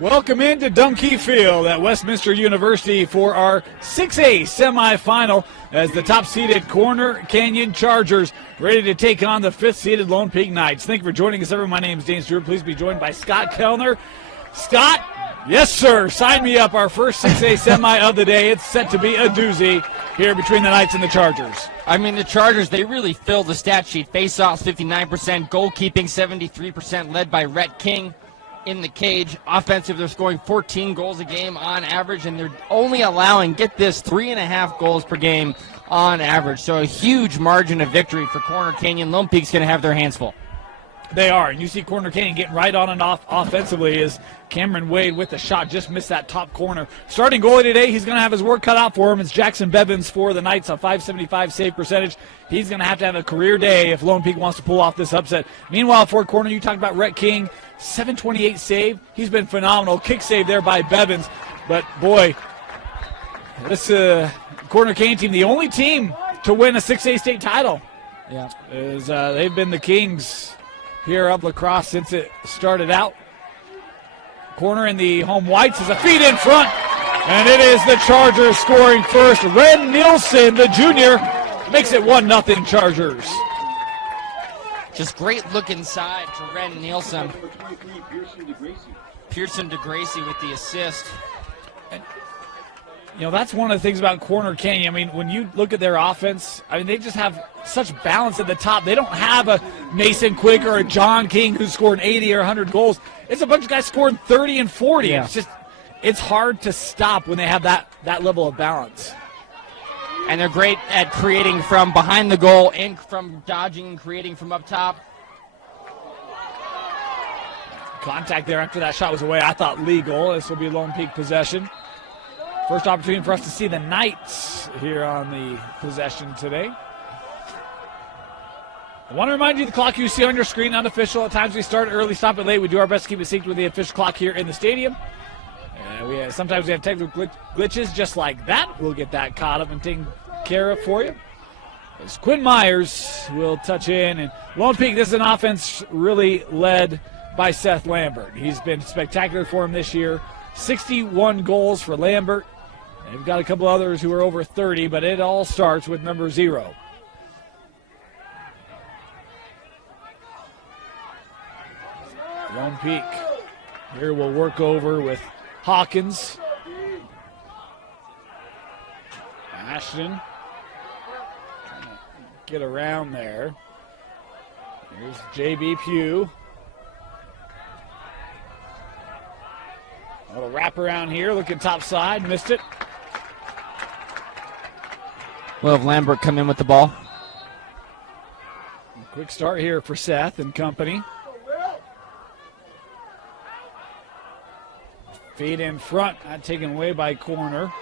Welcome into Dunkey Field at Westminster University for our 6A semifinal as the top-seeded Corner Canyon Chargers ready to take on the 5th-seeded Lone Peak Knights. Thank you for joining us, everyone. My name is Dane Stewart. Please be joined by Scott Kellner. Scott, yes, sir, sign me up. Our first 6A semi of the day. It's set to be a doozy here between the Knights and the Chargers. I mean, the Chargers, they really fill the stat sheet. Face-offs, 59%. Goalkeeping, 73%, led by Rhett King. In the cage. Offensive, they're scoring 14 goals a game on average, and they're only allowing, get this, 3.5 goals per game on average. So a huge margin of victory for Corner Canyon. Lone Peak's going to have their hands full. They are, and you see Corner Canyon getting right on and off offensively as Cameron Wade with the shot just missed that top corner. Starting goalie today, he's going to have his work cut out for him. It's Jackson Bevins for the Knights, a .575 save percentage. He's going to have a career day if Lone Peak wants to pull off this upset. Meanwhile, for corner, you talked about Rhett King, .728 save. He's been phenomenal. Kick save there by Bevins. But, boy, this Corner Canyon team, the only team to win a 6A state title. Yeah, is they've been the Kings here of Lacrosse since it started out. Corner in the home whites is a feed in front, and it is the Chargers scoring first. Ren Nielsen, the junior, makes it 1-0 Chargers. Just great look inside for Ren Nielsen. Pearson DeGracie with the assist. You know, that's one of the things about Corner Canyon. I mean, when you look at their offense, I mean, they just have such balance at the top. They don't have a Mason Quick or a John King who's scored 80 or 100 goals. It's a bunch of guys scoring 30 and 40. Yeah. It's hard to stop when they have that level of balance. And they're great at creating from behind the goal and from dodging and creating from up top. Contact there after that shot was away. I thought legal. This will be Lone Peak possession. First opportunity for us to see the Knights here on the possession today. I want to remind you the clock you see on your screen, unofficial. At times we start early, stop it late. We do our best to keep it synced with the official clock here in the stadium. Sometimes we have technical glitches just like that. We'll get that caught up and taken care of for you. As Quinn Myers will touch in. And Lone Peak, this is an offense really led by Seth Lambert. He's been spectacular for him this year. 61 goals for Lambert. They've got a couple others who are over 30, but it all starts with number 0. Lone Peak here will work over with Hawkins. Ashton trying to get around there. Here's J.B. Pugh. A little wrap around here, looking top side, missed it. We'll have Lambert come in with the ball. Quick start here for Seth and company. Feed in front, not taken away by Corner.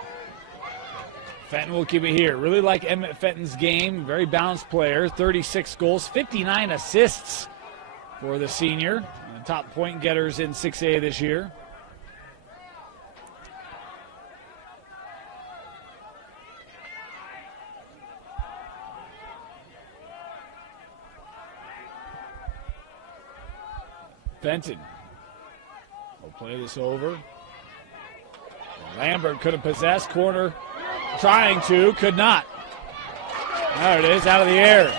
Fenton will keep it here. Really like Emmett Fenton's game. Very balanced player. 36 goals, 59 assists for the senior. The top point getters in 6A this year. Fenton will play this over. Lambert could have possessed. Corner trying to, could not. There it is, out of the air.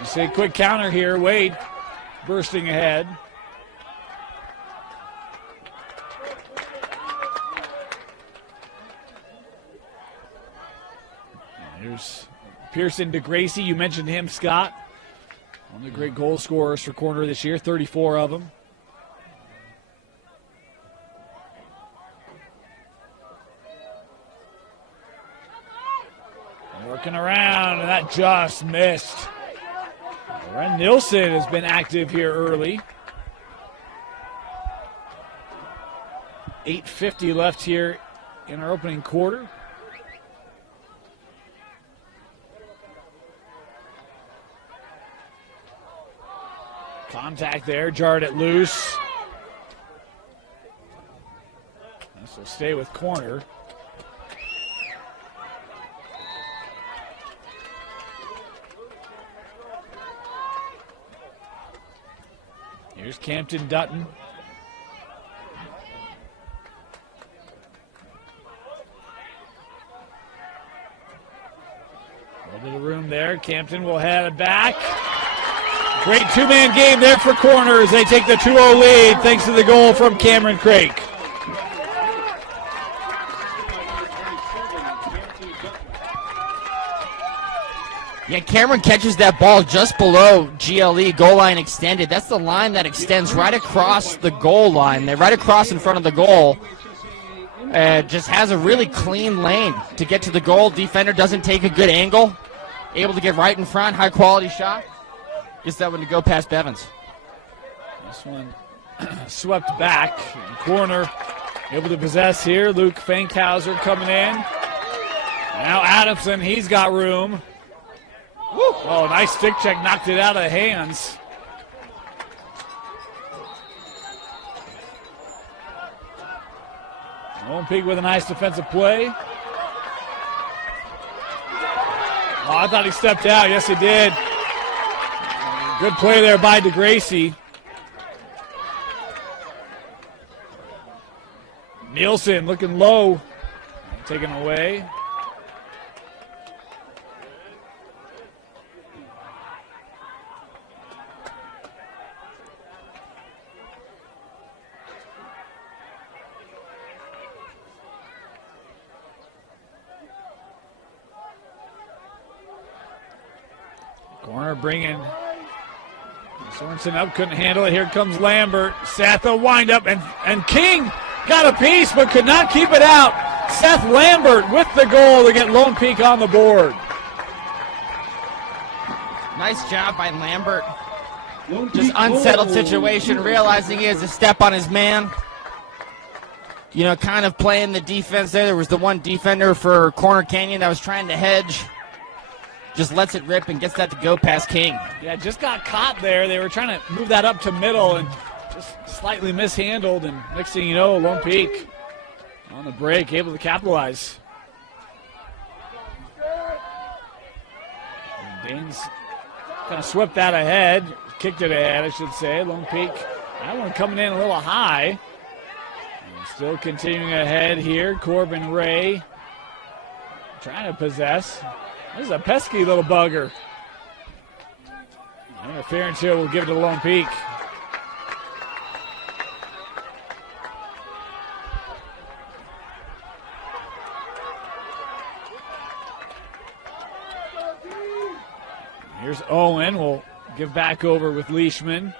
You see a quick counter here. Wade bursting ahead. Here's Pearson DeGracie. You mentioned him, Scott. One of the great goal scorers for Corner this year, 34 of them. Working around, and that just missed. Ren Nielsen has been active here early. 8:50 left here in our opening quarter. Contact there, jarred it loose. This will stay with Corner. Here's Campton Dutton. A little room there. Campton will head it back. Great two-man game there for corners. They take the 2-0 lead thanks to the goal from Cameron Craig. Yeah, Cameron catches that ball just below GLE, goal line extended. That's the line that extends right across the goal line. They're right across in front of the goal. Just has a really clean lane to get to the goal. Defender doesn't take a good angle. Able to get right in front, high quality shot. Gets that one to go past Bevins. This one swept back. Corner able to possess here. Luke Fankhauser coming in. Now Adamson, he's got room. Woo. Oh, nice stick check, knocked it out of the hands. Lone Peak with a nice defensive play. Oh, I thought he stepped out. Yes, he did. Good play there by DeGracie. Nielsen looking low. Taken away. Corner bringing Sorensen up, couldn't handle it. Here comes Lambert. Seth a wind up, and King got a piece but could not keep it out. Seth Lambert with the goal to get Lone Peak on the board. Nice job by Lambert. Just unsettled situation, realizing he has a step on his man. You know, kind of playing the defense there. There was the one defender for Corner Canyon that was trying to hedge. Just lets it rip and gets that to go past King. Yeah, just got caught there. They were trying to move that up to middle and just slightly mishandled. And next thing you know, Lone Peak on the break, able to capitalize. And Danes kind of swept that ahead, kicked it ahead, I should say. Lone Peak, that one coming in a little high. And still continuing ahead here. Corbin Ray trying to possess. This is a pesky little bugger. Interference here will give it to Lone Peak. Here's Owen. We'll give back over with Leishman.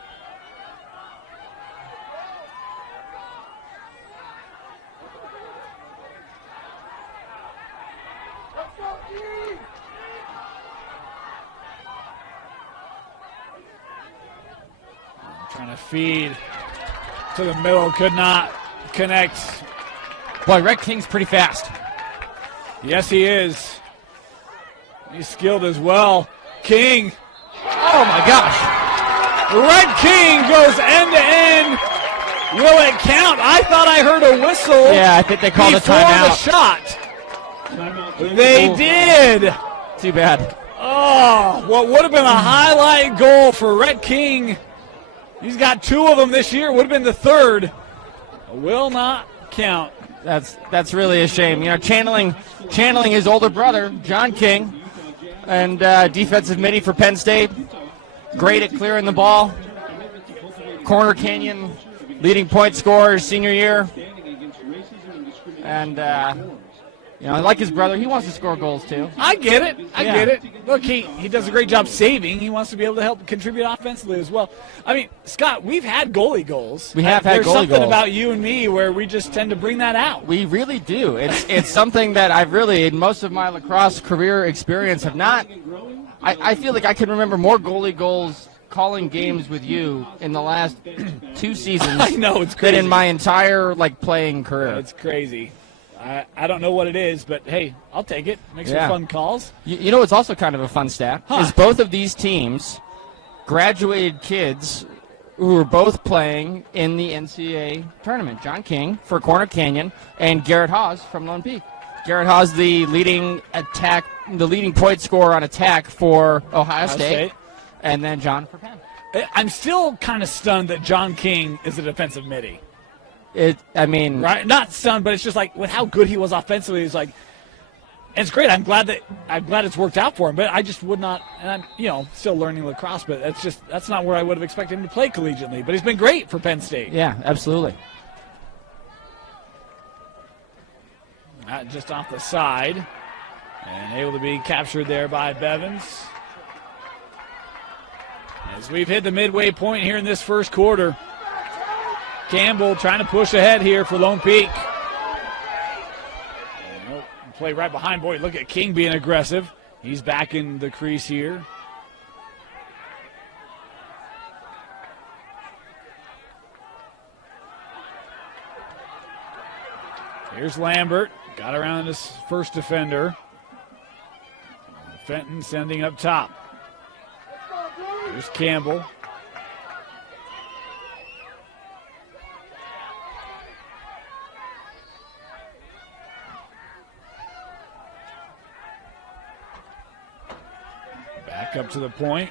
Trying to feed to the middle, could not connect. Boy, Red King's pretty fast. Yes, he is. He's skilled as well. King. Oh, my gosh. Red King goes end to end. Will it count? I thought I heard a whistle. Yeah, I think they called a before timeout. the shot. They did. Too bad. Oh, what would have been a highlight goal for Red King. He's got two of them this year. Would have been the third. Will not count. That's really a shame. You know, channeling his older brother, John King, and defensive midi for Penn State. Great at clearing the ball. Corner Canyon leading point scorer senior year. And, you know, like his brother, he wants to score goals too. I get it. I get it. Look, he does a great job saving. He wants to be able to help contribute offensively as well. I mean, Scott, we've had goalie goals. We have had goalie goals. There's something about you and me where we just tend to bring that out. We really do. It's something that I've really, in most of my lacrosse career experience, have not. I feel like I can remember more goalie goals calling games with you in the last 2 seasons. I know, it's crazy. Than in my entire playing career. It's crazy. I don't know what it is, but hey, I'll take it. Make some fun calls. You know what's also kind of a fun stat is both of these teams graduated kids who were both playing in the NCAA tournament. John King for Corner Canyon and Garrett Haas from Lone Peak. Garrett Haas, the leading point scorer on attack for Ohio State, and then John for Penn. I'm still kind of stunned that John King is a defensive midi. Right? Not stunned, but it's just like with how good he was offensively. It's like it's great. I'm glad it's worked out for him. But I just would not. And I'm still learning lacrosse. But that's not where I would have expected him to play collegiately. But he's been great for Penn State. Yeah, absolutely. Just off the side, and able to be captured there by Bevins. As we've hit the midway point here in this first quarter, Campbell trying to push ahead here for Lone Peak. Play right behind. Boy, look at King being aggressive. He's back in the crease here. Here's Lambert. Got around his first defender. Fenton sending up top. Here's Campbell. Back up to the point.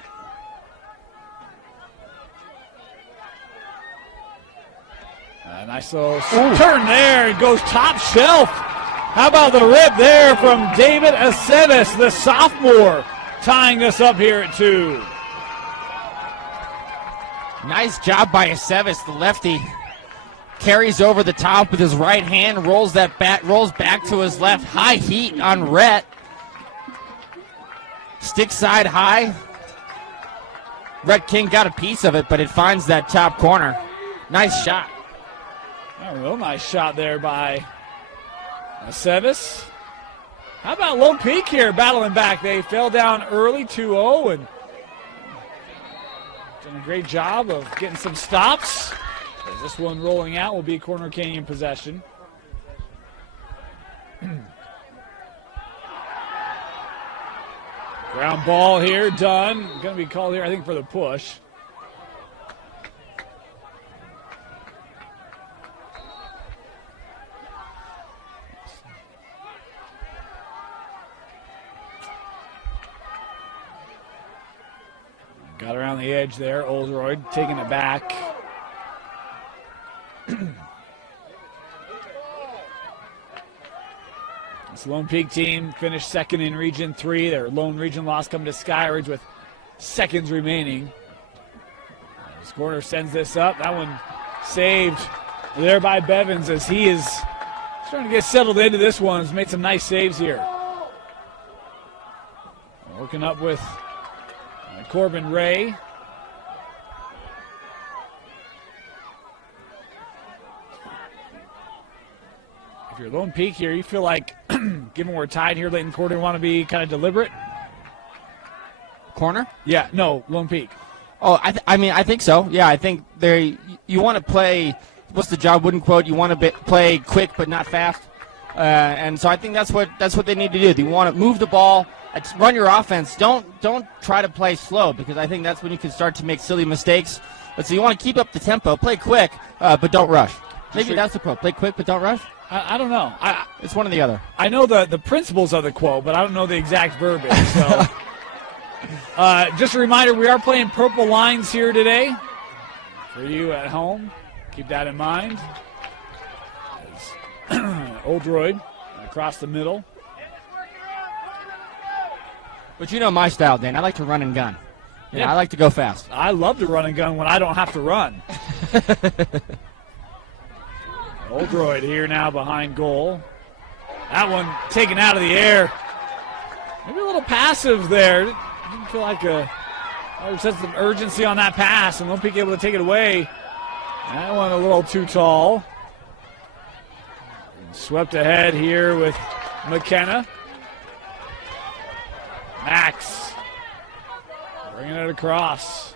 A nice little turn there. It goes top shelf. How about the rip there from David Aceves, the sophomore, tying us up here at 2. Nice job by Aceves, the lefty. Carries over the top with his right hand, rolls back to his left. High heat on Rhett. Stick side high. Rhett King got a piece of it, but it finds that top corner. Nice shot. A real nice shot there by Aceves. How about Lone Peak here battling back? They fell down early 2-0 and done a great job of getting some stops. As this one rolling out will be Corner Canyon possession. Ground ball here, done. Going to be called here, I think, for the push. Got around the edge there. Oldroyd taking it back. This Lone Peak team finished second in Region 3. Their lone region loss coming to Skyridge with seconds remaining. This corner sends this up. That one saved there by Bevins as he is starting to get settled into this one. He's made some nice saves here. Working up with Corbin Ray. If you're Lone Peak here, you feel like, given we're tied here late in the quarter, you want to be kind of deliberate? Corner? Yeah, no, Lone Peak. Oh, I think so. Yeah, I think you want to play, what's the job wooden quote? You want to play quick but not fast. And so I think that's what they need to do. They want to move the ball, run your offense. Don't try to play slow, because I think that's when you can start to make silly mistakes. But so you want to keep up the tempo, play quick, but don't rush. Maybe that's the quote. Play quick but don't rush. I don't know. It's one or the other. I know the principles of the quote, but I don't know the exact verbiage. So, just a reminder, we are playing Purple Lines here today. For you at home, keep that in mind. Oldroyd across the middle. But you know my style, Dan. I like to run and gun. Yeah, I like to go fast. I love to run and gun when I don't have to run. Oldroyd here now behind goal. That one taken out of the air. Maybe a little passive there. Didn't feel like I sense some urgency on that pass, and Lone Peak able to take it away. That one a little too tall. Swept ahead here with McKenna. Max bringing it across.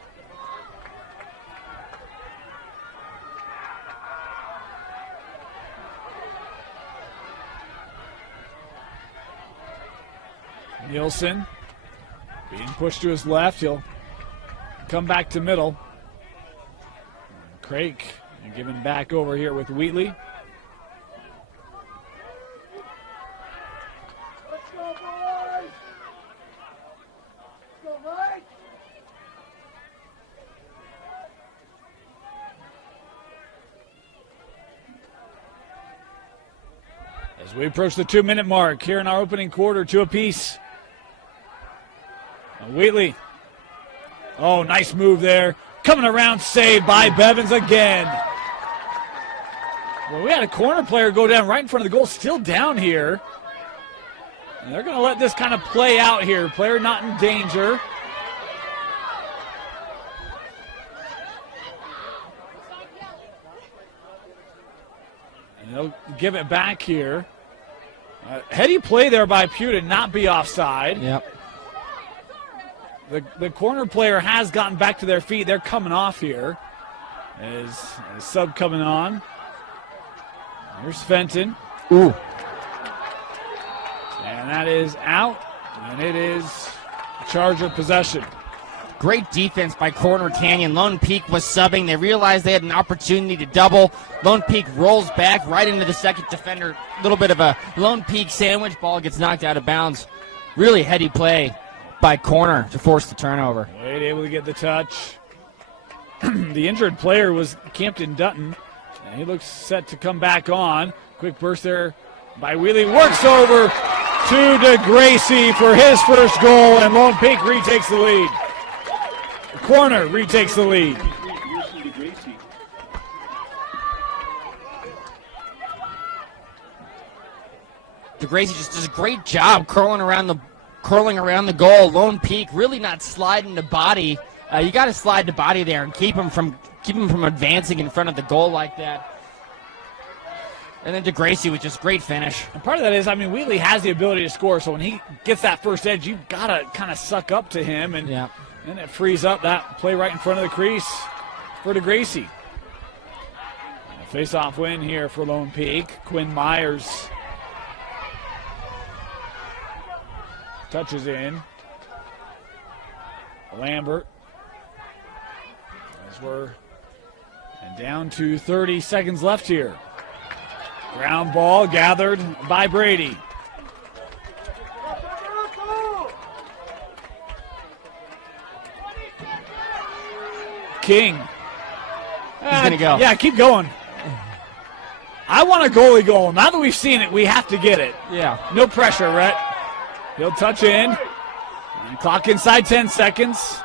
Nielsen being pushed to his left. He'll come back to middle. Craig giving back over here with Wheatley. As As we approach the 2-minute mark here in our opening quarter, 2 apiece. Wheatley. Oh, nice move there. Coming around, saved by Bevins again. Well, we had a corner player go down right in front of the goal, still down here. And they're going to let this kind of play out here. Player not in danger. And they'll give it back here. Heady play there by Pugh to not be offside. Yep. The corner player has gotten back to their feet. They're coming off here. As sub coming on. Here's Fenton. Ooh. And that is out. And it is Charger possession. Great defense by Corner Canyon. Lone Peak was subbing. They realized they had an opportunity to double. Lone Peak rolls back right into the second defender. A little bit of a Lone Peak sandwich. Ball gets knocked out of bounds. Really heady play by Corner to force the turnover. Wade able to get the touch. The injured player was Campton Dutton. And he looks set to come back on. Quick burst there by Wheelie. Works over to DeGracie for his first goal. And Lone Peak retakes the lead. Corner retakes the lead. DeGracie just does a great job curling around the goal. Lone Peak really not sliding the body. You got to slide the body there and keep him from advancing in front of the goal like that. And then DeGracie with just great finish. And part of that is, Wheatley has the ability to score, so when he gets that first edge, you've got to kind of suck up to him, and then it frees up that play right in front of the crease for DeGracie. Face-off win here for Lone Peak. Quinn Myers touches in. Lambert. As we're down to 30 seconds left here. Ground ball gathered by Brady. King. He's going to go. Yeah, keep going. I want a goalie goal. Now that we've seen it, we have to get it. Yeah. No pressure, Rhett. He'll touch in. And clock inside 10 seconds.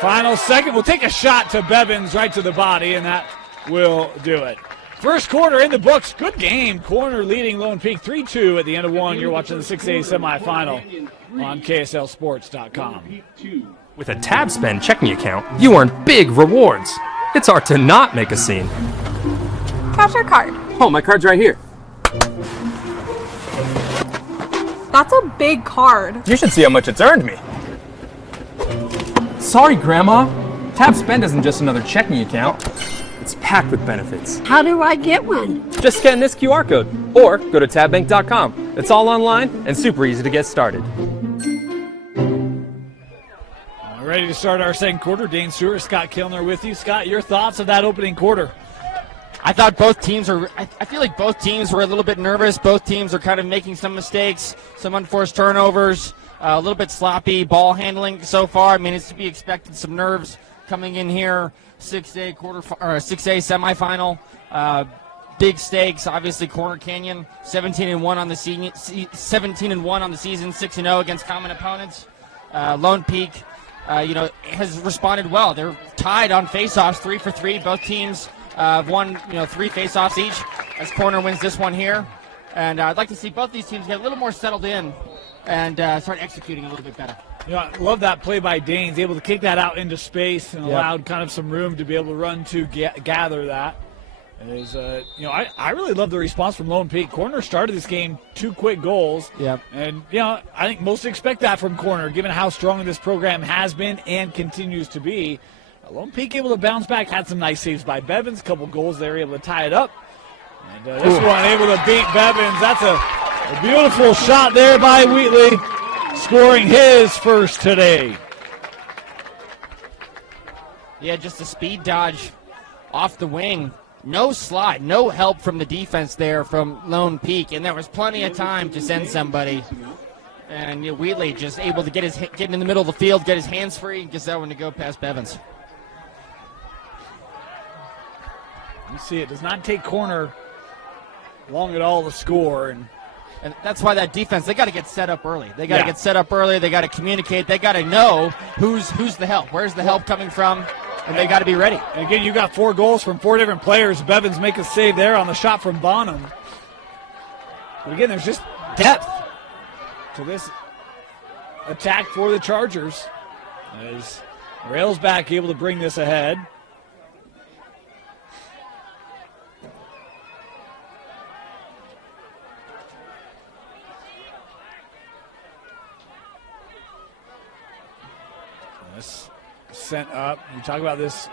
Final second. We'll take a shot to Bevins right to the body, and that will do it. First quarter in the books. Good game. Corner leading Lone Peak 3-2 at the end of one. You're watching the 6A semifinal on KSLSports.com. With a TabSpend checking account, you earn big rewards. It's hard to not make a scene. Cash or card? Oh, my card's right here. That's a big card. You should see how much it's earned me. Sorry, Grandma. TabSpend isn't just another checking account. It's packed with benefits. How do I get one? Just scan this QR code or go to tabbank.com. It's all online and super easy to get started. Ready to start our second quarter. Dane Stewart, Scott Kilner with you. Scott, your thoughts of that opening quarter? I thought both teams I feel like both teams were a little bit nervous. Both teams are kind of making some mistakes, some unforced turnovers, a little bit sloppy ball handling so far. It's to be expected. Some nerves coming in here. 6A semifinal. Big stakes. Obviously, Corner Canyon 17-1 on the season. 17-1 on the season. 6-0 against common opponents. Lone Peak. Has responded well. They're tied on faceoffs, 3 for 3. Both teams have won, 3 faceoffs each as Corner wins this one here. And I'd like to see both these teams get a little more settled in and start executing a little bit better. I love that play by Danes, able to kick that out into space and allowed kind of some room to be able to run to gather that. I really love the response from Lone Peak. Corner started this game 2 quick goals. Yep. And, I think most expect that from Corner, given how strong this program has been and continues to be. Lone Peak able to bounce back, had some nice saves by Bevins, a couple goals there, able to tie it up. And this one able to beat Bevins. That's a beautiful shot there by Wheatley, scoring his first today. Yeah, just a speed dodge off the wing. No slide, no help from the defense there from Lone Peak, and there was plenty of time to send somebody. And Wheatley just able to get in the middle of the field, get his hands free, and gets that one to go past Bevins. You see, it does not take corner long at all to score. And that's why that defense, they got to get set up early. They got to get set up early. They got to communicate. They got to know who's the help. Where's the help coming from? And they got to be ready. And again, you got 4 goals from 4 different players. Bevins make a save there on the shot from Bonham. But again, there's just depth to this attack for the Chargers. As Railsback able to bring this ahead. This sent up. You talk about this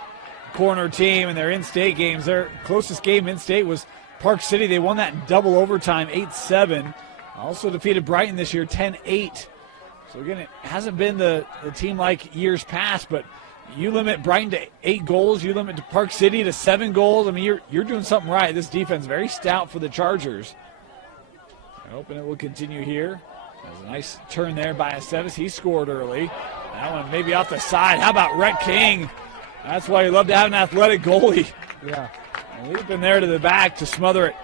corner team and their in-state games. Their closest game in-state was Park City. They won that in double overtime, 8-7. Also defeated Brighton this year, 10-8. So again, it hasn't been the team like years past, but you limit Brighton to 8 goals. You limit to Park City to 7 goals. I mean, you're doing something right. This defense very stout for the Chargers. I hope it will continue here. There's a nice turn there by Aceves. He scored early. That one maybe off the side. How about Rhett King? That's why you love to have an athletic goalie. Yeah. And leaping there to the back to smother it.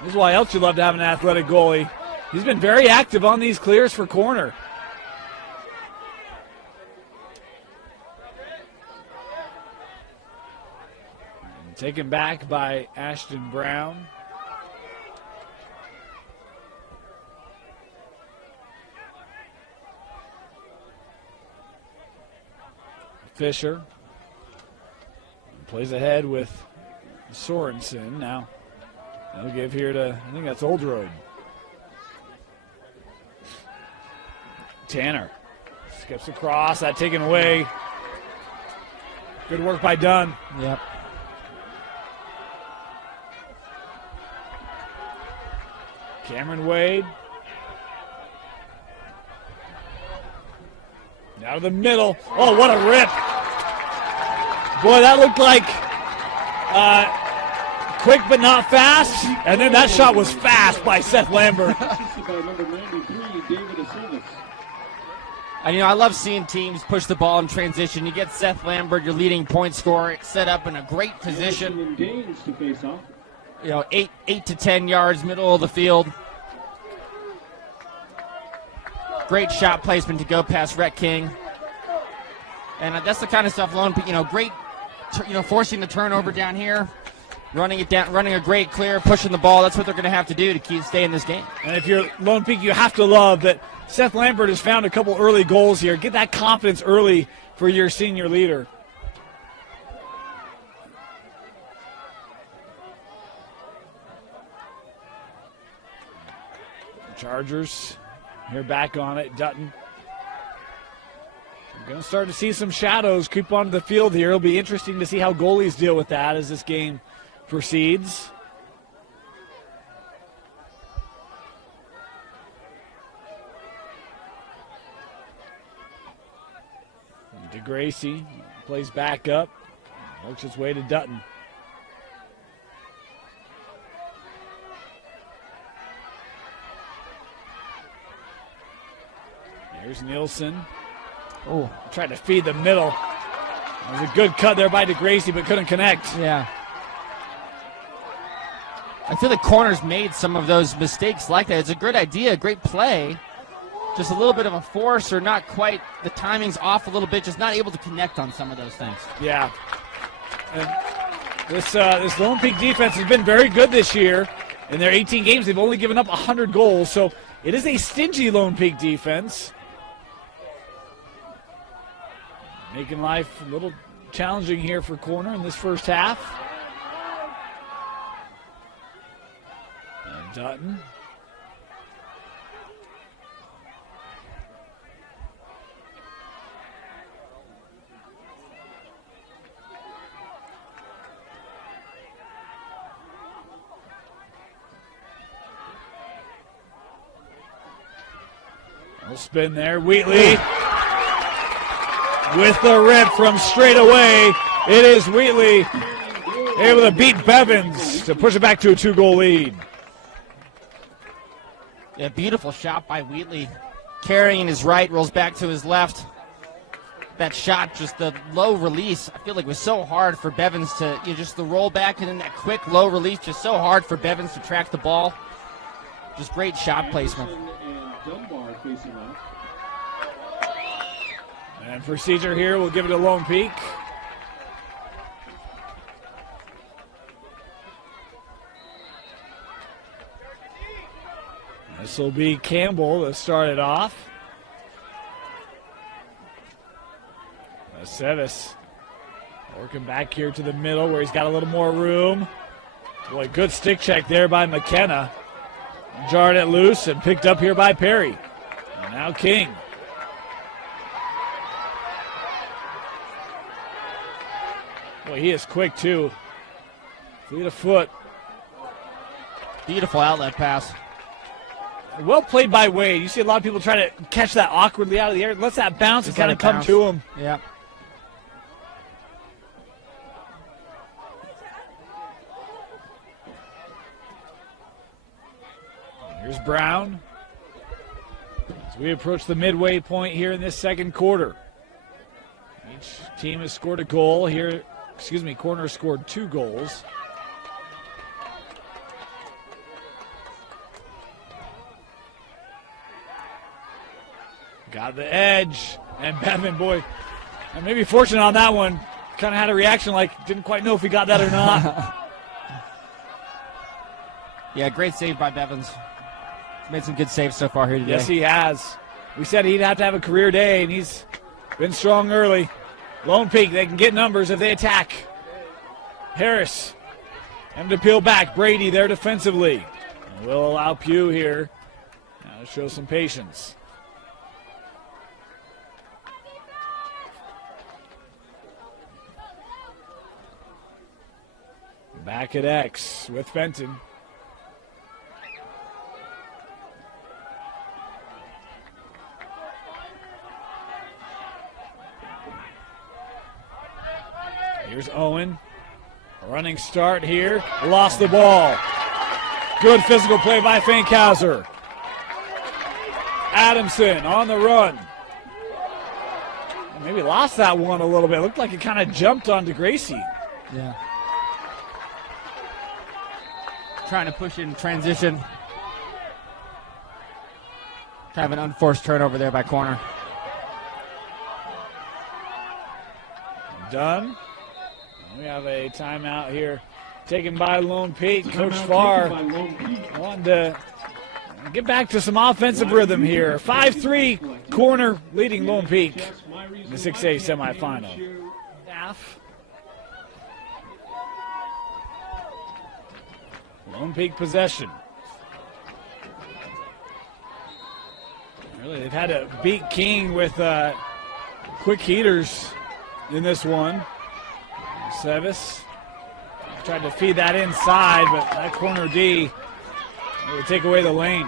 This is why else you love to have an athletic goalie. He's been very active on these clears for corner. And taken back by Ashton Brown. Fisher plays ahead with Sorensen. Now they'll give here to, I think that's Oldroyd. Tanner skips across, that taken away. Good work by Dunn. Yep. Cameron Wade. Out of the middle. Oh, what a rip. Boy, that looked like quick but not fast. And then that shot was fast by Seth Lambert. And, I love seeing teams push the ball in transition. You get Seth Lambert, your leading point scorer, set up in a great position. 8 to 10 yards, middle of the field. Great shot placement to go past Rhett King. And that's the kind of stuff Lone Peak, great, forcing the turnover down here, running it down, running a great clear, pushing the ball. That's what they're going to have to do to stay in this game. And if you're Lone Peak, you have to love that Seth Lambert has found a couple early goals here. Get that confidence early for your senior leader. Chargers, here back on it. Dutton. We're going to start to see some shadows creep onto the field here. It'll be interesting to see how goalies deal with that as this game proceeds. DeGracie plays back up, works its way to Dutton. Here's Nielsen. Oh, tried to feed the middle. It was a good cut there by DeGracie, but couldn't connect. Yeah. I feel the corners made some of those mistakes like that. It's a good idea, great play. Just a little bit of a force or not quite, the timing's off a little bit, just not able to connect on some of those things. Yeah. And this Lone Peak defense has been very good this year. In their 18 games, they've only given up 100 goals, so it is a stingy Lone Peak defense. Making life a little challenging here for corner in this first half. And Dutton. We'll spin there. Wheatley with the rip from straight away. It is Wheatley able to beat Bevins to push it back to a 2-goal lead. Yeah, beautiful shot by Wheatley. Carrying his right, rolls back to his left. that shot, just the low release, I feel like was so hard for Bevins to, just the roll back and then that quick low release, just so hard for Bevins to track the ball. Just great shot placement. And procedure here, we'll give it a Lone Peak. This will be Campbell to start it off. Sevis working back here to the middle where he's got a little more room. Boy, good stick check there by McKenna. Jarred it loose and picked up here by Perry. And now King. Boy, he is quick too. Fleet of foot. Beautiful outlet pass. Well played by Wade. You see a lot of people try to catch that awkwardly out of the air. Lets that bounce and kind of come to him. Yeah. Here's Brown. As we approach the midway point here in this second quarter. Each team has scored a goal here. Corner scored 2 goals. Got the edge. And Bevan, boy, and maybe fortunate on that one. Kind of had a reaction like didn't quite know if he got that or not. Yeah, great save by Bevins. Made some good saves so far here today. Yes, he has. We said he'd have to have a career day, and he's been strong early. Lone Peak, they can get numbers if they attack. Harris, him to peel back. Brady there defensively. And we'll allow Pugh here now to show some patience. Back at X with Fenton. Here's Owen. A running start here. Lost the ball. Good physical play by Fankhauser. Adamson on the run. Maybe lost that one a little bit. Looked like it kind of jumped onto Gracie. Yeah. Trying to push in transition. Kind of an unforced turnover there by corner. Done. We have a timeout here taken by Lone Peak. Coach Farr wanting to get back to some offensive rhythm here. 5-3 corner leading Lone Peak in the 6A semifinal. Lone Peak possession. Really, they've had to beat King with quick heaters in this one. Sevis tried to feed that inside, but that corner D would take away the lane.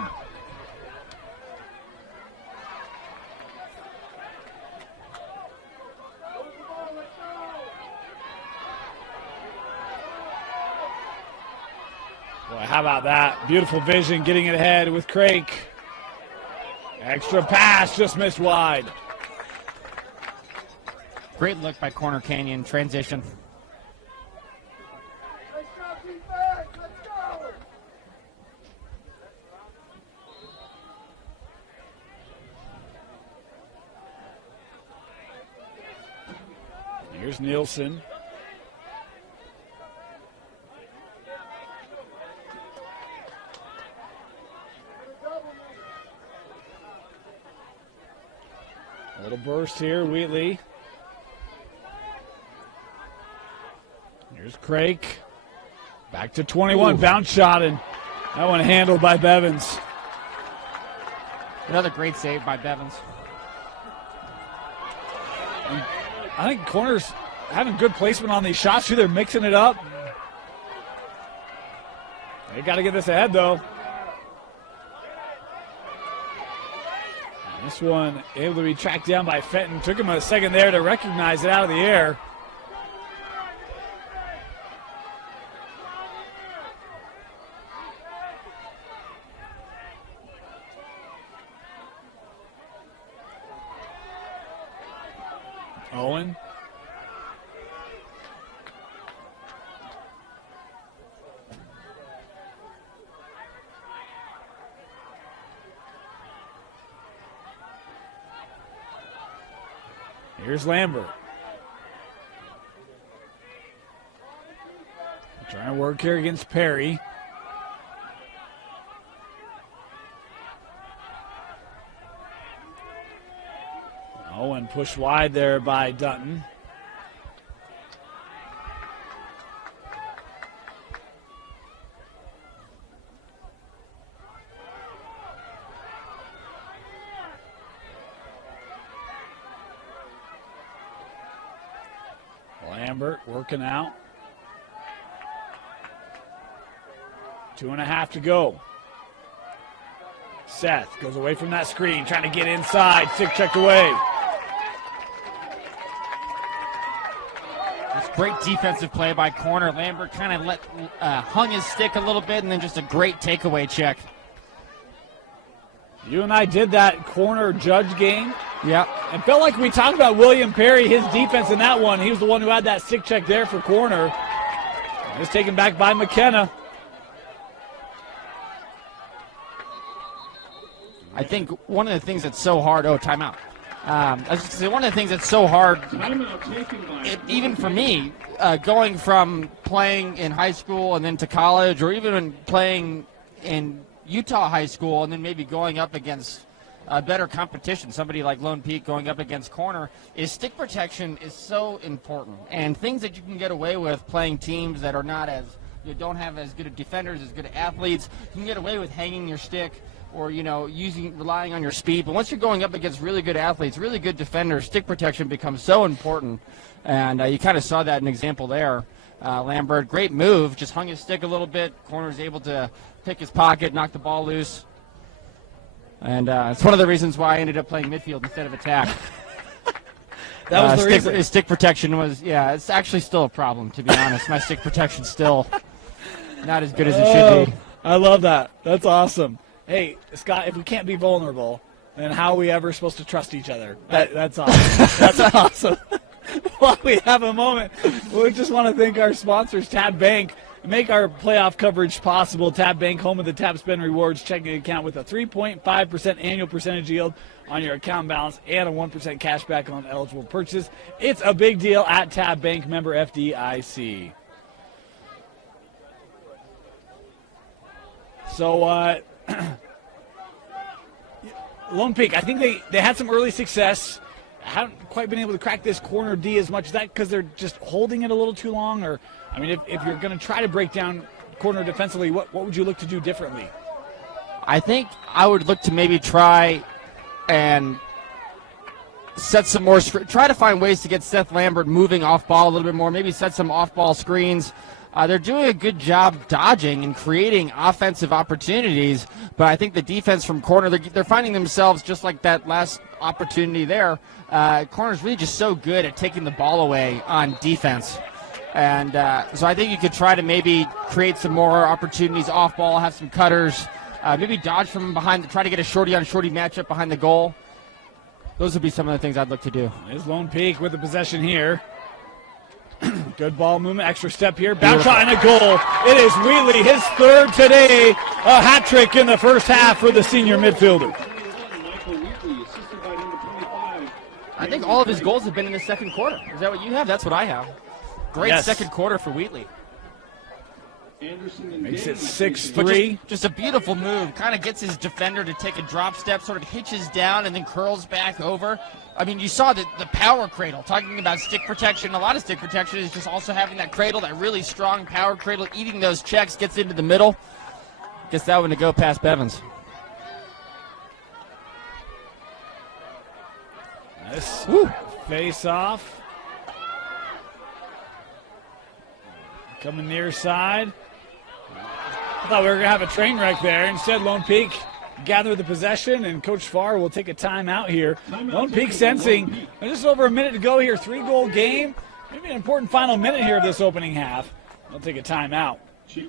Boy, how about that? Beautiful vision, getting it ahead with Craig. Extra pass, just missed wide. Great look by Corner Canyon, transition. Here's Nielsen. A little burst here, Wheatley. Here's Craig. Back to 21, bounce shot, and that one handled by Bevins. Another great save by Bevins. And I think corners having good placement on these shots too. They're mixing it up. They got to get this ahead though. And this one able to be tracked down by Fenton. Took him a second there to recognize it out of the air. Owen. Here's Lambert. Trying to work here against Perry. Owen pushed wide there by Dutton. Lambert working out. 2.5 to go. Seth goes away from that screen, trying to get inside. Stick checked away. It's great defensive play by corner. Lambert kind of hung his stick a little bit, and then just a great takeaway check. You and I did that corner judge game. Yep. And felt like we talked about William Perry, his defense in that one. He was the one who had that stick check there for corner. It's taken back by McKenna. I think one of the things that's so hard, timeout. I was just going to say, one of the things that's so hard, even for me, going from playing in high school and then to college, or even playing in Utah high school and then maybe going up against better competition, somebody like Lone Peak going up against corner, is stick protection is so important. And things that you can get away with playing teams that are not as, don't have as good of defenders, as good of athletes, you can get away with hanging your stick, or relying on your speed. But once you're going up against really good athletes, really good defenders, stick protection becomes so important. And you kind of saw that in an example there. Lambert, great move, just hung his stick a little bit. Corner's able to pick his pocket, knock the ball loose. And it's one of the reasons why I ended up playing midfield instead of attack. That was the reason. His stick protection was, it's actually still a problem, to be honest. My stick protection's still not as good as it should be. I love that. That's awesome. Hey, Scott, if we can't be vulnerable, then how are we ever supposed to trust each other? That's awesome. That's awesome. While we have a moment, we just want to thank our sponsors, Tab Bank. Make our playoff coverage possible. Tab Bank, home of the Tab Spend Rewards checking account with a 3.5% annual percentage yield on your account balance and a 1% cash back on eligible purchases. It's a big deal at Tab Bank, member FDIC. So, Lone Peak, I think they had some early success. Haven't quite been able to crack this corner D as much. Is that because they're just holding it a little too long? Or, I mean, if you're going to try to break down corner defensively, what would you look to do differently? I think I would look to maybe try and set some more, try to find ways to get Seth Lambert moving off ball a little bit more, maybe set some off-ball screens. They're doing a good job dodging and creating offensive opportunities, but I think the defense from corner, they're finding themselves just like that last opportunity there. Corner's really just so good at taking the ball away on defense. And so I think you could try to maybe create some more opportunities off ball, have some cutters, maybe dodge from behind, try to get a shorty-on-shorty matchup behind the goal. Those would be some of the things I'd look to do. There's Lone Peak with the possession here. Good ball movement, extra step here. Bounce shot and a goal. It is Wheatley, his third today. A hat trick in the first half for the senior midfielder. I think all of his goals have been in the second quarter. Is that what you have? That's what I have. Great second quarter for Wheatley. Makes it 6-3. Just a beautiful move. Kind of gets his defender to take a drop step, sort of hitches down and then curls back over. I mean, you saw the power cradle. Talking about stick protection, a lot of stick protection is just also having that cradle, that really strong power cradle, eating those checks, gets into the middle. Gets that one to go past Bevins. Nice face off. Coming near side. I thought we were going to have a train wreck there. Instead, Lone Peak gather the possession, and Coach Farr will take a timeout here. Lone Peak sensing just over a minute to go here. 3-goal game. Maybe an important final minute here of this opening half. They'll take a timeout.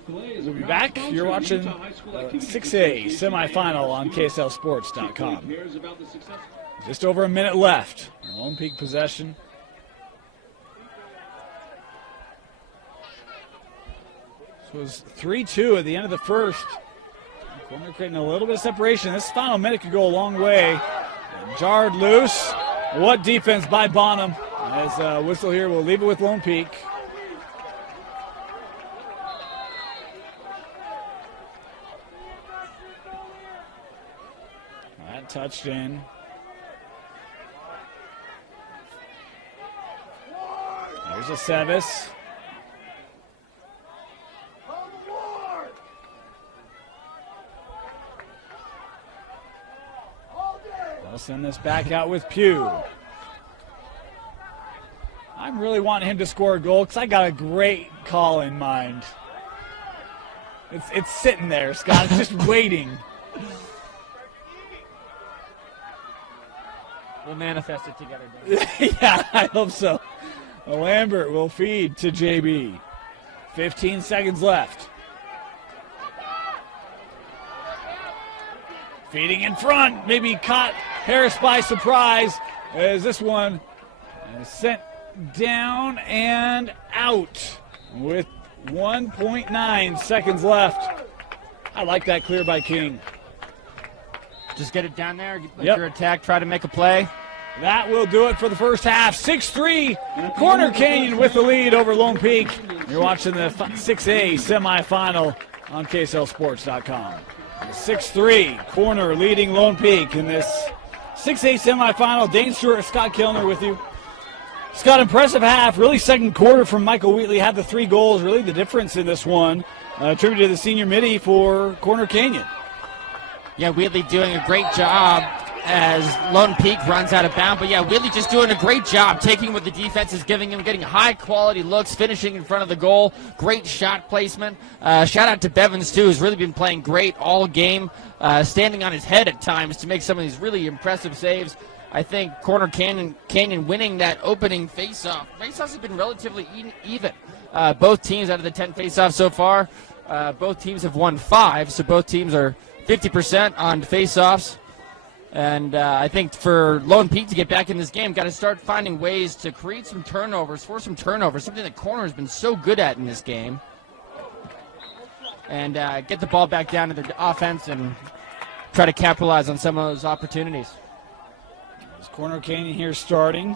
We'll be back. You're watching 6A semifinal on KSLSports.com. Just over a minute left. Lone Peak possession. This was 3-2 at the end of the first. Corner creating a little bit of separation. This final minute could go a long way. Jarred loose. What defense by Bonham. As whistle here, we'll leave it with Lone Peak. That touched in. There's a Sevis. They'll send this back out with Pugh. I'm really wanting him to score a goal because I got a great call in mind. It's sitting there, Scott. It's just waiting. We'll manifest it together. Yeah, I hope so. Lambert will feed to JB. 15 seconds left. Feeding in front. Maybe caught Harris by surprise as this one is sent down and out with 1.9 seconds left. I like that clear by King. Just get it down there, let Yep. your attack, try to make a play. That will do it for the first half. 6-3, Corner Canyon with the lead over Lone Peak. You're watching the 6A semifinal on KSLSports.com. 6-3, Corner leading Lone Peak in this 6A semifinal. Dane Stewart, Scott Kellner with you. Scott, impressive half. Really second quarter from Michael Wheatley. Had the 3 goals. Really the difference in this one. Attributed to the senior midi for Corner Canyon. Yeah, Wheatley doing a great job as Lone Peak runs out of bounds. But yeah, Wheatley just doing a great job taking what the defense is giving him, getting high quality looks, finishing in front of the goal. Great shot placement. Shout out to Bevins too, who's really been playing great all game, standing on his head at times to make some of these really impressive saves. I think Corner Canyon winning that opening faceoff. Faceoffs have been relatively even. Both teams out of the 10 faceoffs so far, both teams have won 5, so both teams are 50% on faceoffs. And I think for Lone Peak to get back in this game, got to start finding ways to create some turnovers, force some turnovers, something that Corner has been so good at in this game. And get the ball back down to their offense and try to capitalize on some of those opportunities. There's Corner Canyon here starting.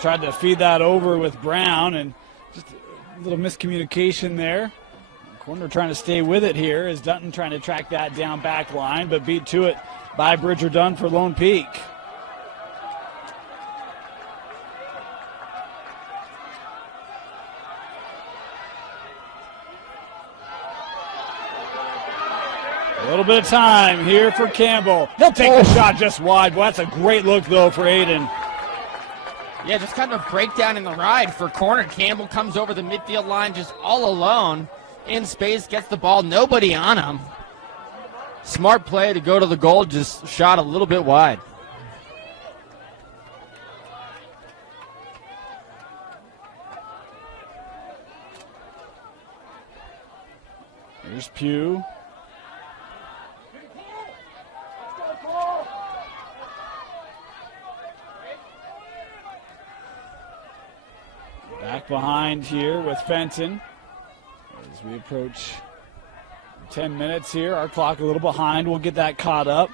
Tried to feed that over with Brown, and just a little miscommunication there. Corner trying to stay with it here as Dutton trying to track that down back line, but beat to it by Bridger Dunn for Lone Peak. A little bit of time here for Campbell. He'll take the shot just wide. Boy, that's a great look, though, for Aiden. Yeah, just kind of a breakdown in the ride for Corner. Campbell comes over the midfield line just all alone in space, gets the ball, nobody on him. Smart play to go to the goal, just shot a little bit wide. Here's Pugh. Back behind here with Fenton as we approach 10 minutes here. Our clock a little behind. We'll get that caught up.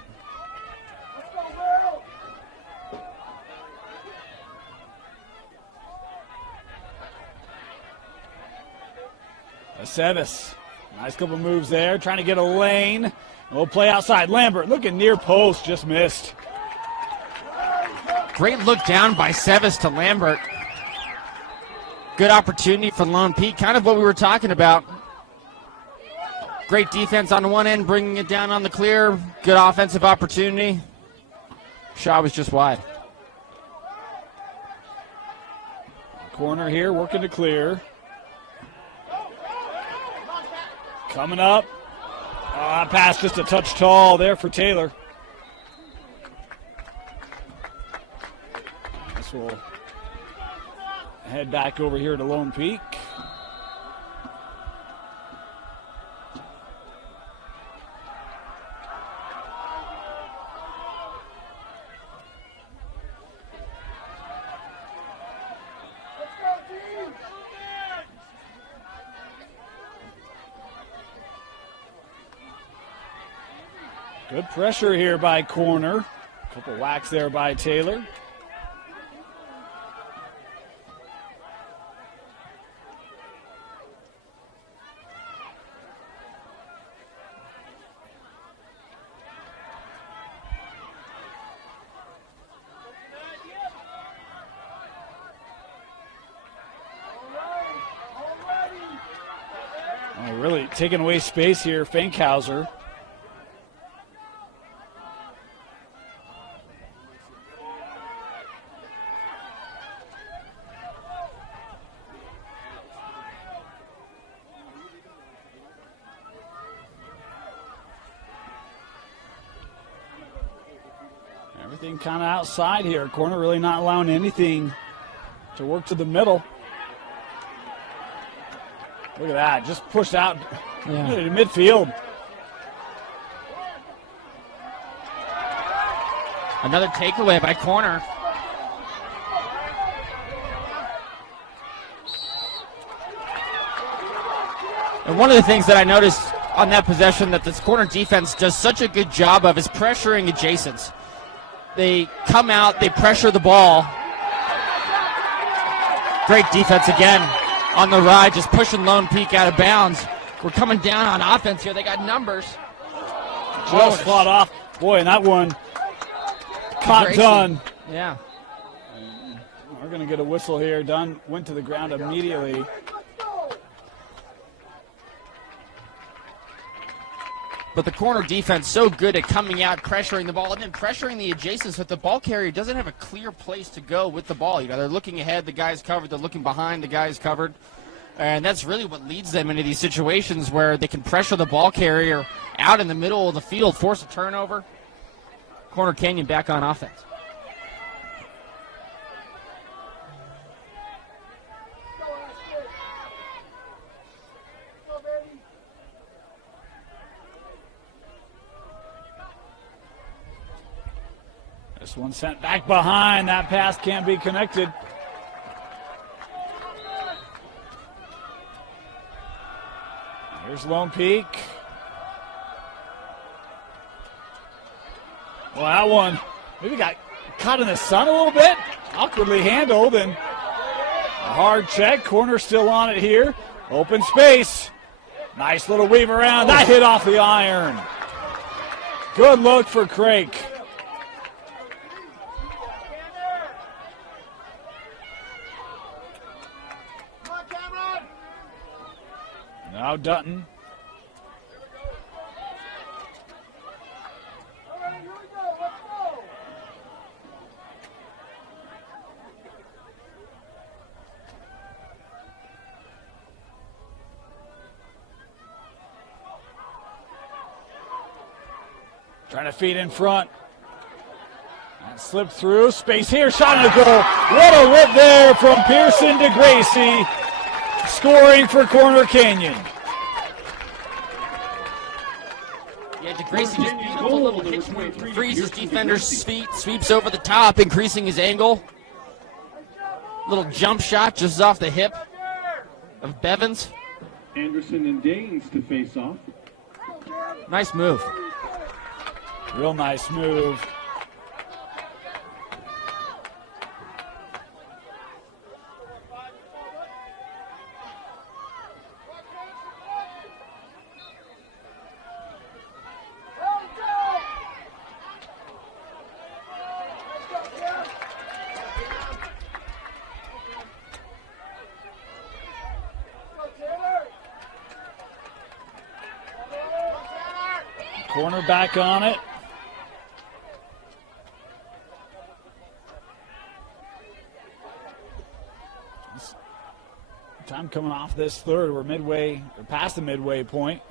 Aceves. Nice couple moves there. Trying to get a lane. We'll play outside. Lambert looking near post. Just missed. Great look down by Sevis to Lambert. Good opportunity for Lone Peak, kind of what we were talking about. Great defense on one end, bringing it down on the clear. Good offensive opportunity. Shot was just wide. Corner here, working to clear. Coming up. Pass just a touch tall there for Taylor. This will head back over here to Lone Peak. Good pressure here by Corner. Couple whacks there by Taylor. Oh, really taking away space here, Fankhauser. Everything kind of outside here. Corner really not allowing anything to work to the middle. Look at that, just pushed out to midfield. Another takeaway by Corner. And one of the things that I noticed on that possession that this Corner defense does such a good job of is pressuring adjacents. They come out, they pressure the ball. Great defense again on the ride, just pushing Lone Peak out of bounds. We're coming down on offense here. They got numbers. Just fought off. Boy, and that one caught Gracie. Dunn. Yeah. We're going to get a whistle here. Dunn went to the ground immediately. But the Corner defense so good at coming out, pressuring the ball, and then pressuring the adjacents, but the ball carrier doesn't have a clear place to go with the ball. They're looking ahead, the guy's covered. They're looking behind, the guy's covered. And that's really what leads them into these situations where they can pressure the ball carrier out in the middle of the field, force a turnover. Corner Canyon back on offense. This one sent back behind. That pass can't be connected. Here's Lone Peak. Well, that one maybe got caught in the sun a little bit. Awkwardly handled, and a hard check. Corner still on it here. Open space. Nice little weave around. That hit off the iron. Good look for Craig. Now Dutton. Trying to feed in front. And slipped through. Space here. Shot on the goal. What a rip there from Pearson to Gracie. Scoring for Corner Canyon. Yeah, DeGracie just beautiful little hitch move. Frees his defender's feet, sweeps over the top, increasing his angle. Little jump shot just off the hip of Bevins. Anderson and Danes to face off. Nice move. Real nice move. Corner back on it. Time coming off this third. We're midway, or past the midway point.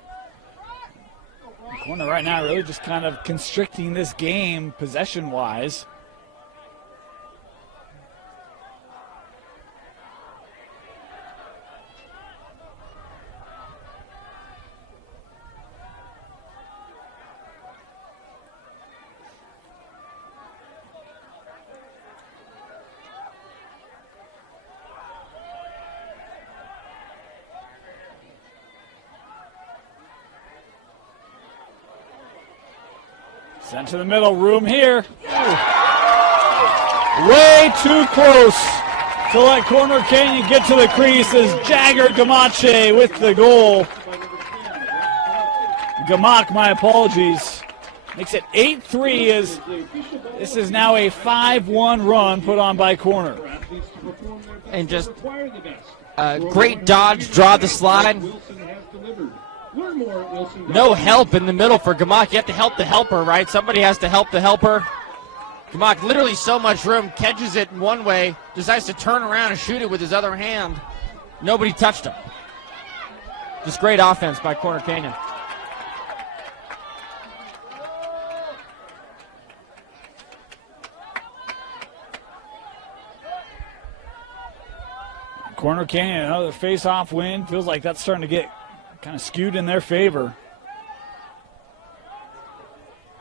Corner right now really just kind of constricting this game possession-wise. Sent to the middle, room here. Way too close to let Corner Canyon get to the crease as Jagger Gamache with the goal. Gamak, my apologies. Makes it 8-3 as this is now a 5-1 run put on by Corner. And just great dodge, draw the slide. No help in the middle for Gamak. You have to help the helper, right? Somebody has to help the helper. Gamak, literally so much room, catches it in one way, decides to turn around and shoot it with his other hand. Nobody touched him. Just great offense by Corner Canyon. Corner Canyon, another face-off win. Feels like that's starting to get kind of skewed in their favor.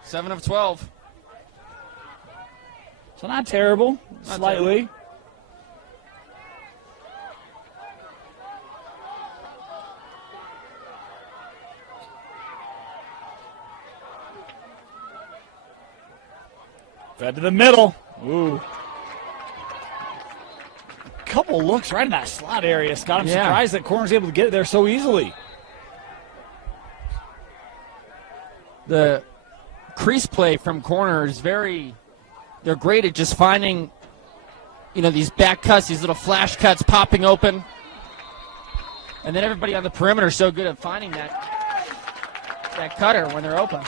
7 of 12. So not terrible, slightly. Fed to the middle. Ooh. Couple looks right in that slot area, Scott. I'm surprised that Corner's able to get it there so easily. The crease play from Corner is they're great at just finding, these back cuts, these little flash cuts popping open. And then everybody on the perimeter is so good at finding that cutter when they're open.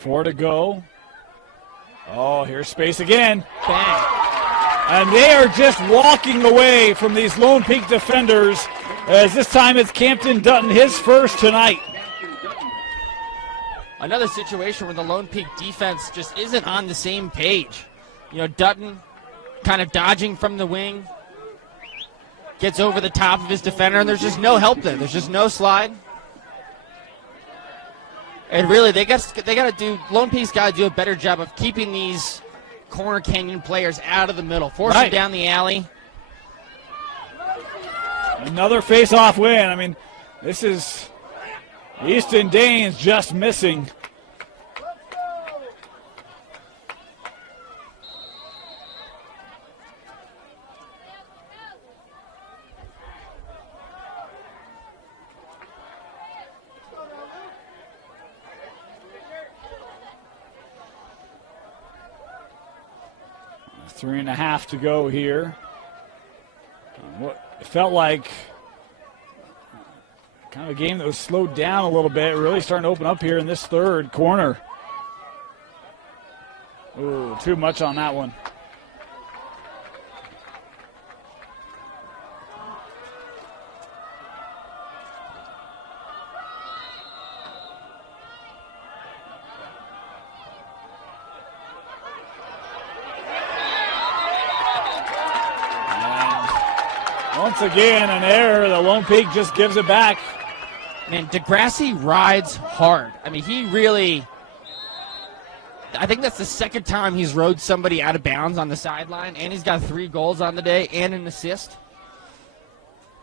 Four to go. Oh, here's space again. Bang. And they are just walking away from these Lone Peak defenders as this time it's Campton Dutton, his first tonight. Another situation where the Lone Peak defense just isn't on the same page. Dutton kind of dodging from the wing. Gets over the top of his defender, and there's just no help there. There's just no slide. And really, they got to do. Lone Peak's got to do a better job of keeping these Corner Canyon players out of the middle, force them down the alley. Another face-off win. I mean, this is Easton Danes just missing. Three and a half to go here. What it felt like kind of a game that was slowed down a little bit, really starting to open up here in this third corner. Ooh, too much on that one. Once again, an error. The Lone Peak just gives it back. Man, DeGrassi rides hard. I mean, I think that's the second time he's rode somebody out of bounds on the sideline, and he's got 3 goals on the day and an assist.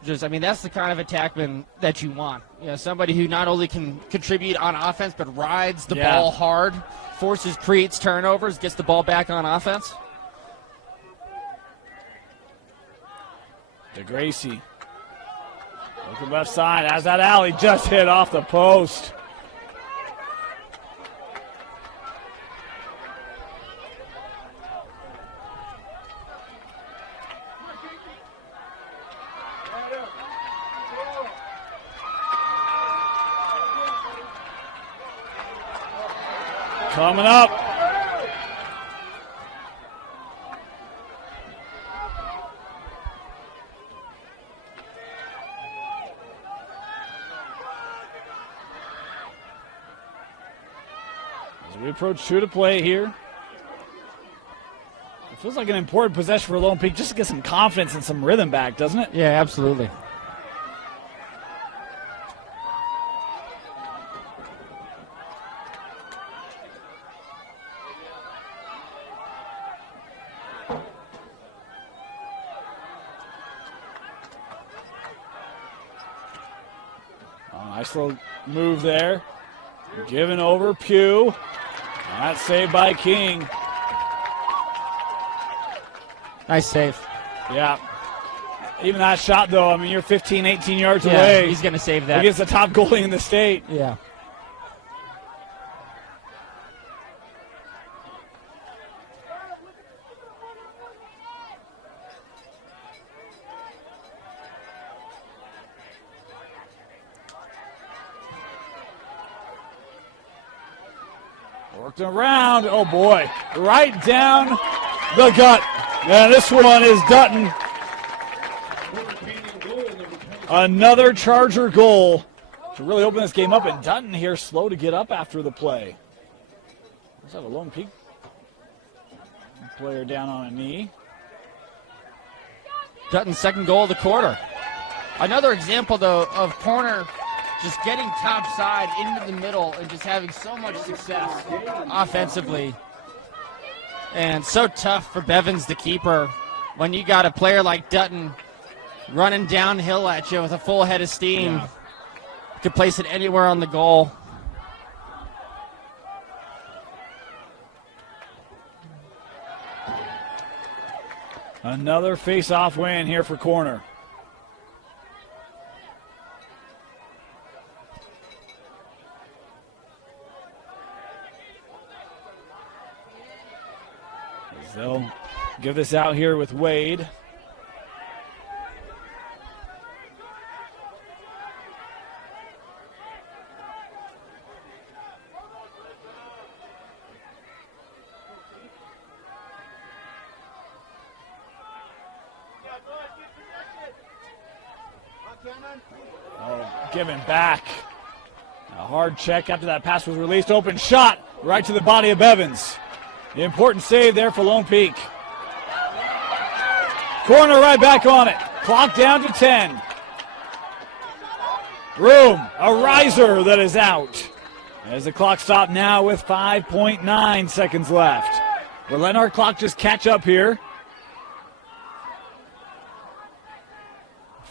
That's the kind of attackman that you want. Somebody who not only can contribute on offense, but rides the ball hard, creates turnovers, gets the ball back on offense. DeGrassi. Looking left side as that alley just hit off the post. Coming up. We approach 2 to play here. It feels like an important possession for Lone Peak just to get some confidence and some rhythm back, doesn't it? Yeah, absolutely. Nice little move there. Given over Pugh. That's saved by King. Nice save. Yeah. Even that shot, though, I mean, you're 15, 18 yards Yeah, away. he's going to save that. Against the top goalie in the state. Yeah. Worked around. Oh, boy. Right down the gut. Yeah, this one is Dutton. Another Charger goal to really open this game up. And Dutton here slow to get up after the play. Let's have a Lone Peak player down on a knee. Dutton's second goal of the quarter. Another example, though, of corner just getting top side into the middle and just having so much success offensively. And so tough for Bevins, the keeper, when you got a player like Dutton running downhill at you with a full head of steam. Yeah. Could place it anywhere on the goal. Another face-off win here for corner. As they'll give this out here with Wade. Oh, given back. A hard check after that pass was released. Open shot right to the body of Bevins. The important save there for Lone Peak. Corner right back on it. Clock down to 10. Room, a riser that is out. As the clock stopped now with 5.9 seconds left. We're letting our clock just catch up here.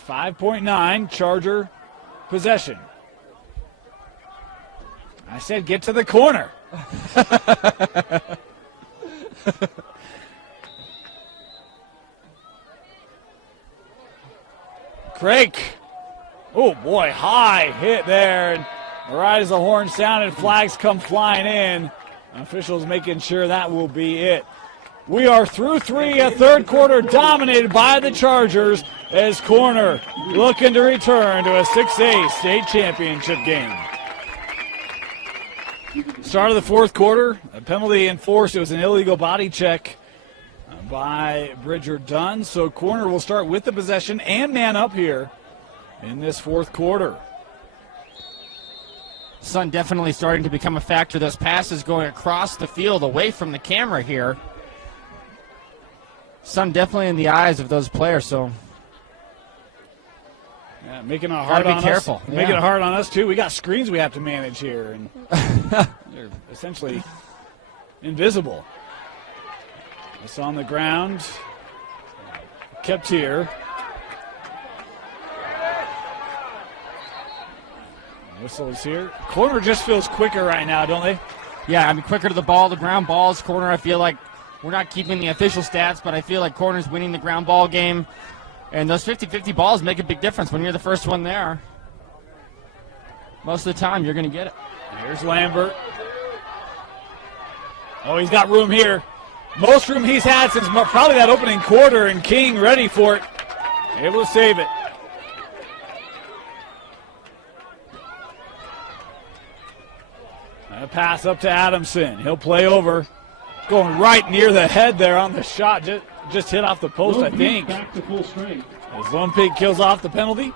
5.9, Charger possession. I said get to the corner. Craig. Oh, boy, high hit there. And right as the horn sounded, flags come flying in. Officials making sure that will be it. We are through three, a third quarter dominated by the Chargers as corner looking to return to a 6A state championship game. Start of the fourth quarter, a penalty enforced. It was an illegal body check by Bridger Dunn. So corner will start with the possession and man up here in this fourth quarter. Sun definitely starting to become a factor. Those passes going across the field away from the camera here. Sun definitely in the eyes of those players, so yeah, making it hard gotta on be careful. us. Making it hard on us too. We got screens we have to manage here, and they're essentially invisible. It's on the ground. Kept here. Whistle is here. Corner just feels quicker right now, don't they? yeah, I mean, quicker to the ball, the ground balls, corner. I feel like we're not keeping the official stats, but I feel like corner's winning the ground ball game. And those 50-50 balls make a big difference when you're the first one there. Most of the time, you're going to get it. Here's Lambert. Oh, he's got room here. Most room he's had since probably that opening quarter, and King ready for it. Able to save it. A pass up to Adamson. He'll play over. Going right near the head there on the shot. Just hit off the post, I think. Back to full strength. As Lone Peak kills off the penalty.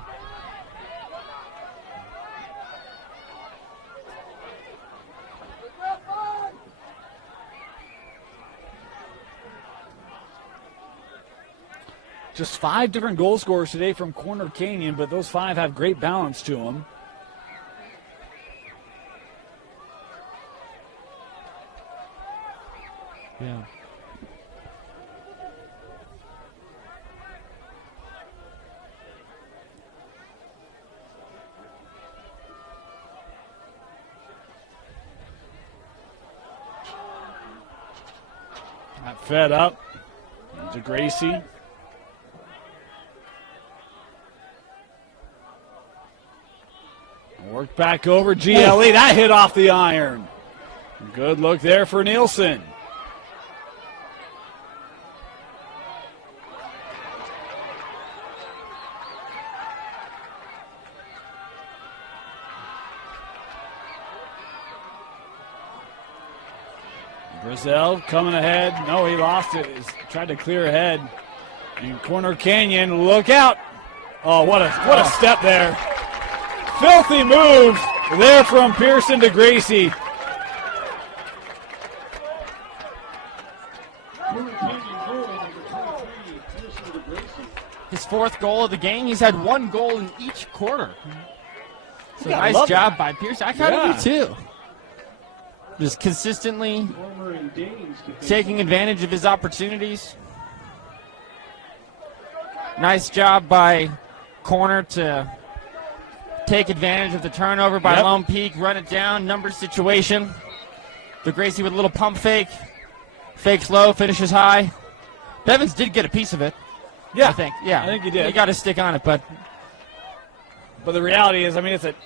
Just 5 different goal scorers today from Corner Canyon, but those 5 have great balance to them. Yeah. Got fed up. To Gracie. Work back over GLE. That hit off the iron. Good look there for Nielsen. Brazil coming ahead. No, he lost it. He's tried to clear ahead. In corner Canyon, look out. Oh, what a step there. Filthy move there from Pearson to Gracie. His 4th goal of the game. He's had 1 goal in each quarter. So nice job by Pearson. I kind of do too. Just consistently taking advantage of his opportunities. Nice job by Corner to take advantage of the turnover by Lone Peak, run it down, number situation. The Gracie with a little pump fake. Fakes low, finishes high. Bevins did get a piece of it. Yeah. I think. Yeah. I think he did. He got to stick on it, but the reality is, I mean, it's a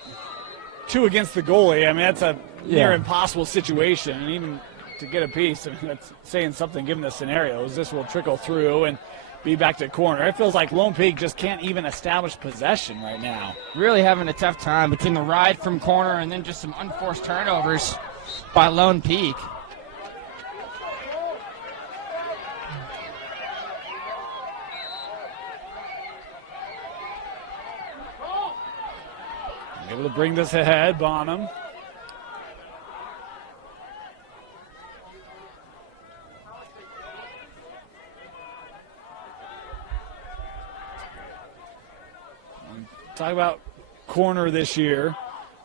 2 against the goalie. I mean, that's a near impossible situation. And even to get a piece, I mean, that's saying something given the scenarios. This will trickle through and be back to corner. It feels like Lone Peak just can't even establish possession right now. Really having a tough time between the ride from corner and then just some unforced turnovers by Lone Peak. Able to bring this ahead, Bonham. Talk about corner this year.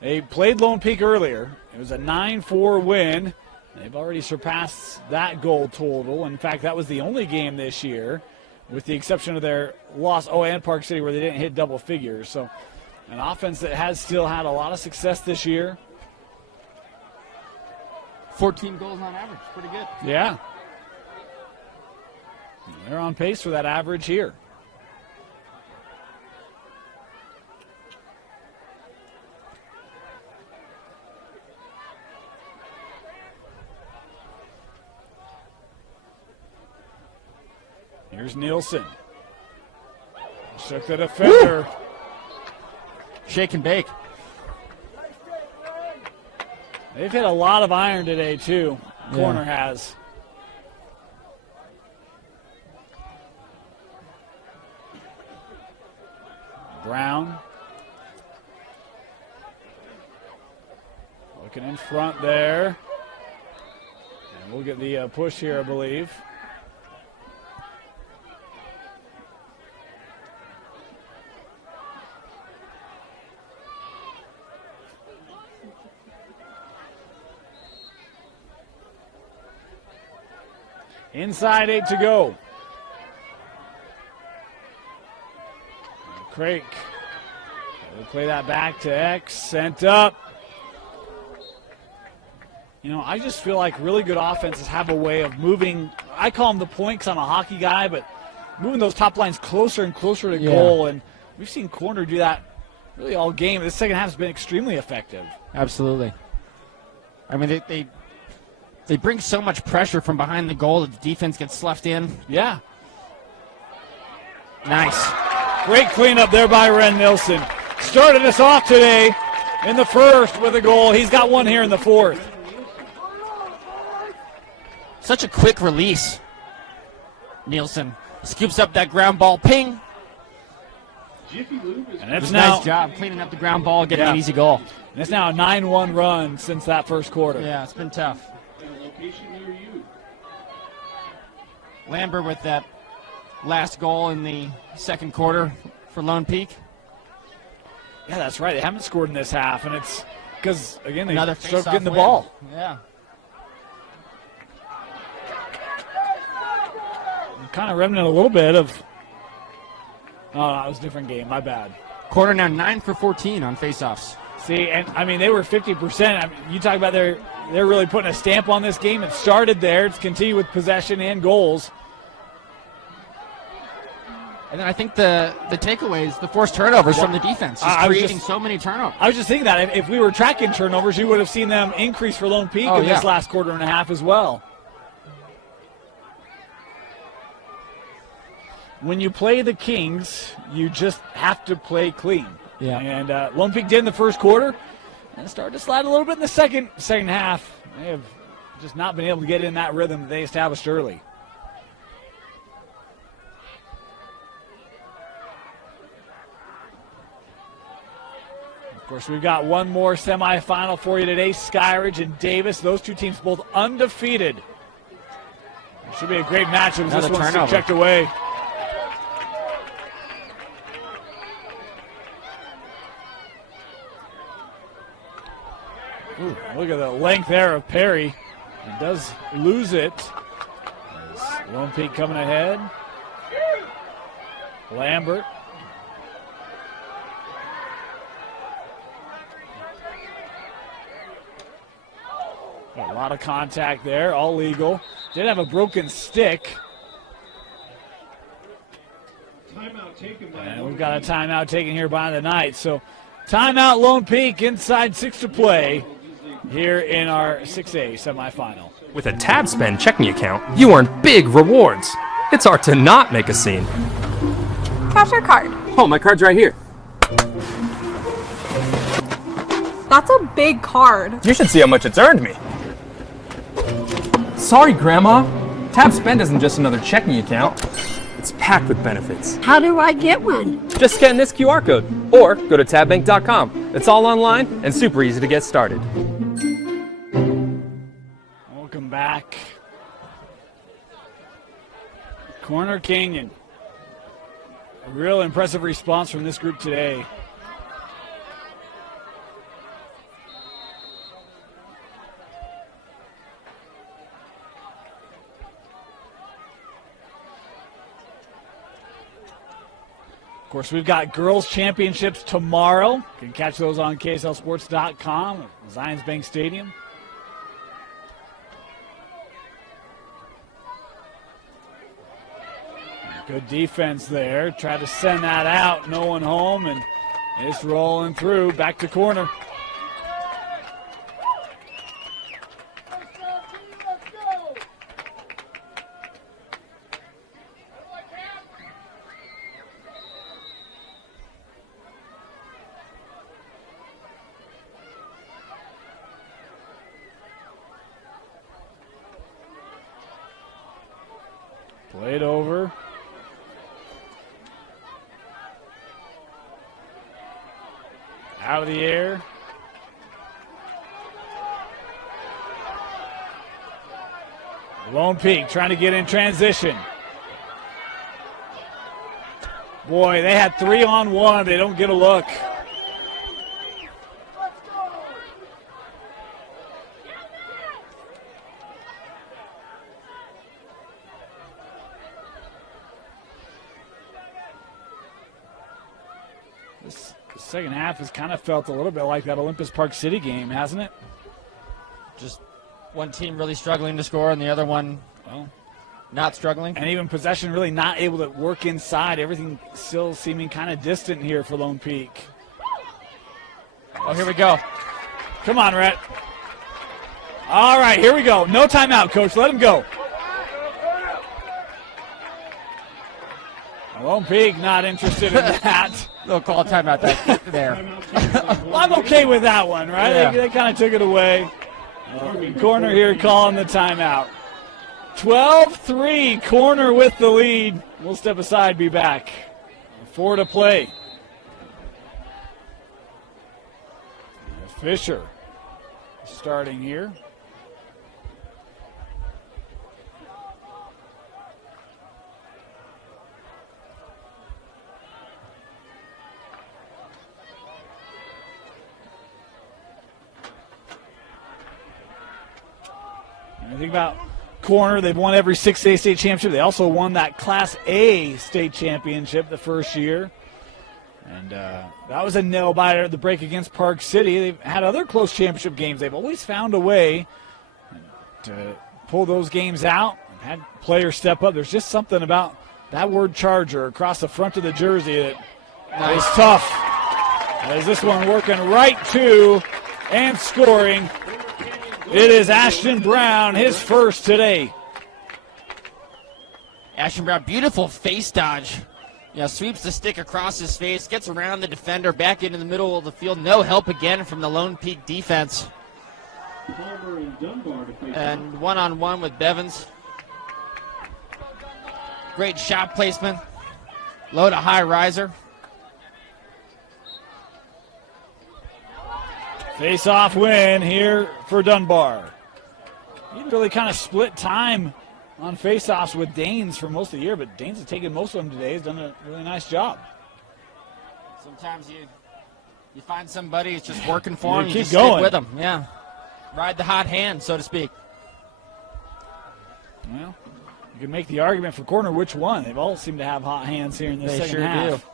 They played Lone Peak earlier. It was a 9-4 win. They've already surpassed that goal total. In fact, that was the only game this year, with the exception of their loss, and Park City, where they didn't hit double figures. So an offense that has still had a lot of success this year. 14 goals on average. Pretty good. Yeah. They're on pace for that average here. Here's Nielsen. Shook the defender. Woo! Shake and bake. They've hit a lot of iron today, too. Corner has. Brown. Looking in front there. And we'll get the push here, I believe. Inside 8 to go. Craig will play that back to X. Sent up. You know, I just feel like really good offenses have a way of moving. I call them the point because I'm a hockey guy, but moving those top lines closer and closer to goal. And we've seen Corner do that really all game. The second half has been extremely effective. Absolutely. I mean, they bring so much pressure from behind the goal that the defense gets sloughed in. Yeah. Nice. Great cleanup there by Ren Nilsson. Started us off today in the first with a goal. He's got one here in the fourth. Such a quick release. Nielsen scoops up that ground ball. Ping. And it's nice job cleaning up the ground ball, getting an easy goal. And it's now a 9-1 run since that first quarter. Yeah, it's been tough. Lambert with that last goal in the second quarter for Lone Peak. Yeah, that's right. They haven't scored in this half, and it's because, again, they struggled getting the win. ball. Yeah. Kind of remnant a little bit of, oh, that was a different game. My bad. Corner now 9 for 14 on faceoffs. See, and I mean, they were 50%. I mean, you talk about their they're really putting a stamp on this game. It started there. It's continued with possession and goals. And then I think the takeaways, the forced turnovers from the defense, is creating so many turnovers. I was just thinking that if we were tracking turnovers, you would have seen them increase for Lone Peak in this last quarter and a half as well. When you play the Kings, you just have to play clean. Yeah. And Lone Peak did in the first quarter, and started to slide a little bit in the second half. They have just not been able to get in that rhythm that they established early. Of course, we've got one more semifinal for you today. Skyridge and Davis, those two teams both undefeated. It should be a great matchup as this one's checked away. Ooh, look at the length there of Perry. He does lose it. As Lone Peak coming ahead. Lambert. A lot of contact there, all legal. Did have a broken stick. Timeout taken by And we've got a timeout taken here by the Knights. So timeout Lone Peak, inside 6 to play here in our 6A semifinal. With a TabSpend checking account, you earn big rewards. It's hard to not make a scene. Cash or card? Oh, my card's right here. That's a big card. You should see how much it's earned me. Sorry, Grandma. TabSpend isn't just another checking account. It's packed with benefits. How do I get one? Just scan this QR code or go to tabbank.com. It's all online and super easy to get started. Welcome back. Corner Canyon. A real impressive response from this group today. Of course, we've got girls' championships tomorrow. You can catch those on KSLSports.com at Zions Bank Stadium. Good defense there. Tried to send that out. No one home, and it's rolling through. Back to corner. Played over. Out of the air. Lone Peak trying to get in transition. Boy, they had 3-on-1. They don't get a look. The second half has kind of felt a little bit like that Olympus Park City game, hasn't it? Just one team really struggling to score and the other one, well, not struggling. And even possession really not able to work inside. Everything still seeming kind of distant here for Lone Peak. Oh, here we go. Come on, Rhett. All right, here we go. No timeout, Coach. Let him go. Lone Peak not interested in that. They'll call a timeout there. Well, I'm okay with that one, right? Yeah. They kind of took it away. Corner here calling the timeout. 12-3, corner with the lead. We'll step aside, be back. 4 to play. Fisher starting here. I think about corner, they've won every 6A state championship. They also won that Class A state championship the first year. And that was a nail-biter at the break against Park City. They've had other close championship games. They've always found a way to pull those games out and had players step up. There's just something about that word Charger across the front of the jersey that is tough. As this one working right to and scoring. It is Ashton Brown, his first today. Ashton Brown, beautiful face dodge. Sweeps the stick across his face, gets around the defender, back into the middle of the field. No help again from the Lone Peak defense. Palmer and Dunbar to face And one-on-one with Bevins. Great shot placement. Low to high riser. Face-off win here for Dunbar. He really kind of split time on face-offs with Danes for most of the year, but Danes has taken most of them today. He's done a really nice job. Sometimes you find somebody who's just working for him. You You keep just going. stick with them. Yeah. Ride the hot hand, so to speak. Well, you can make the argument for corner which one. They've all seemed to have hot hands here in the They second sure half.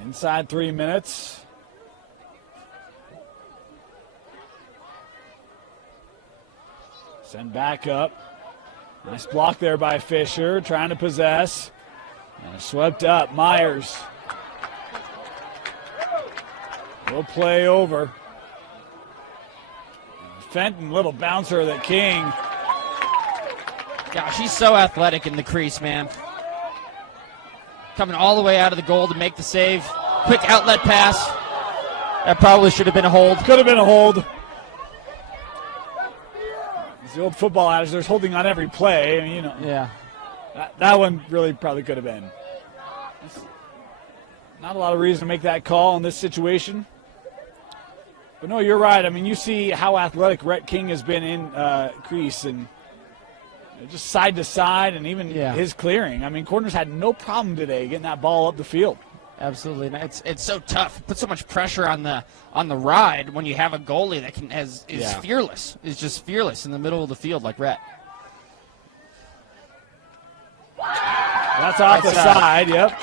Inside 3 minutes. Send back up. Nice block there by Fisher, trying to possess. And swept up. Myers. Will play over. Fenton, little bouncer that King. Gosh, he's so athletic in the crease, man. Coming all the way out of the goal to make the save. Quick outlet pass. That probably should have been a hold. Could have been a hold. It's the old football adage, there's holding on every play. I mean, Yeah. that one really probably could have been. Not a lot of reason to make that call in this situation. But no, you're right. I mean, you see how athletic Rhett King has been in crease and just side to side and even his clearing. I mean, Corners had no problem today getting that ball up the field. Absolutely. It's so tough. Put so much pressure on the ride when you have a goalie that is fearless. Is just fearless in the middle of the field like Rhett. That's off the side, yep.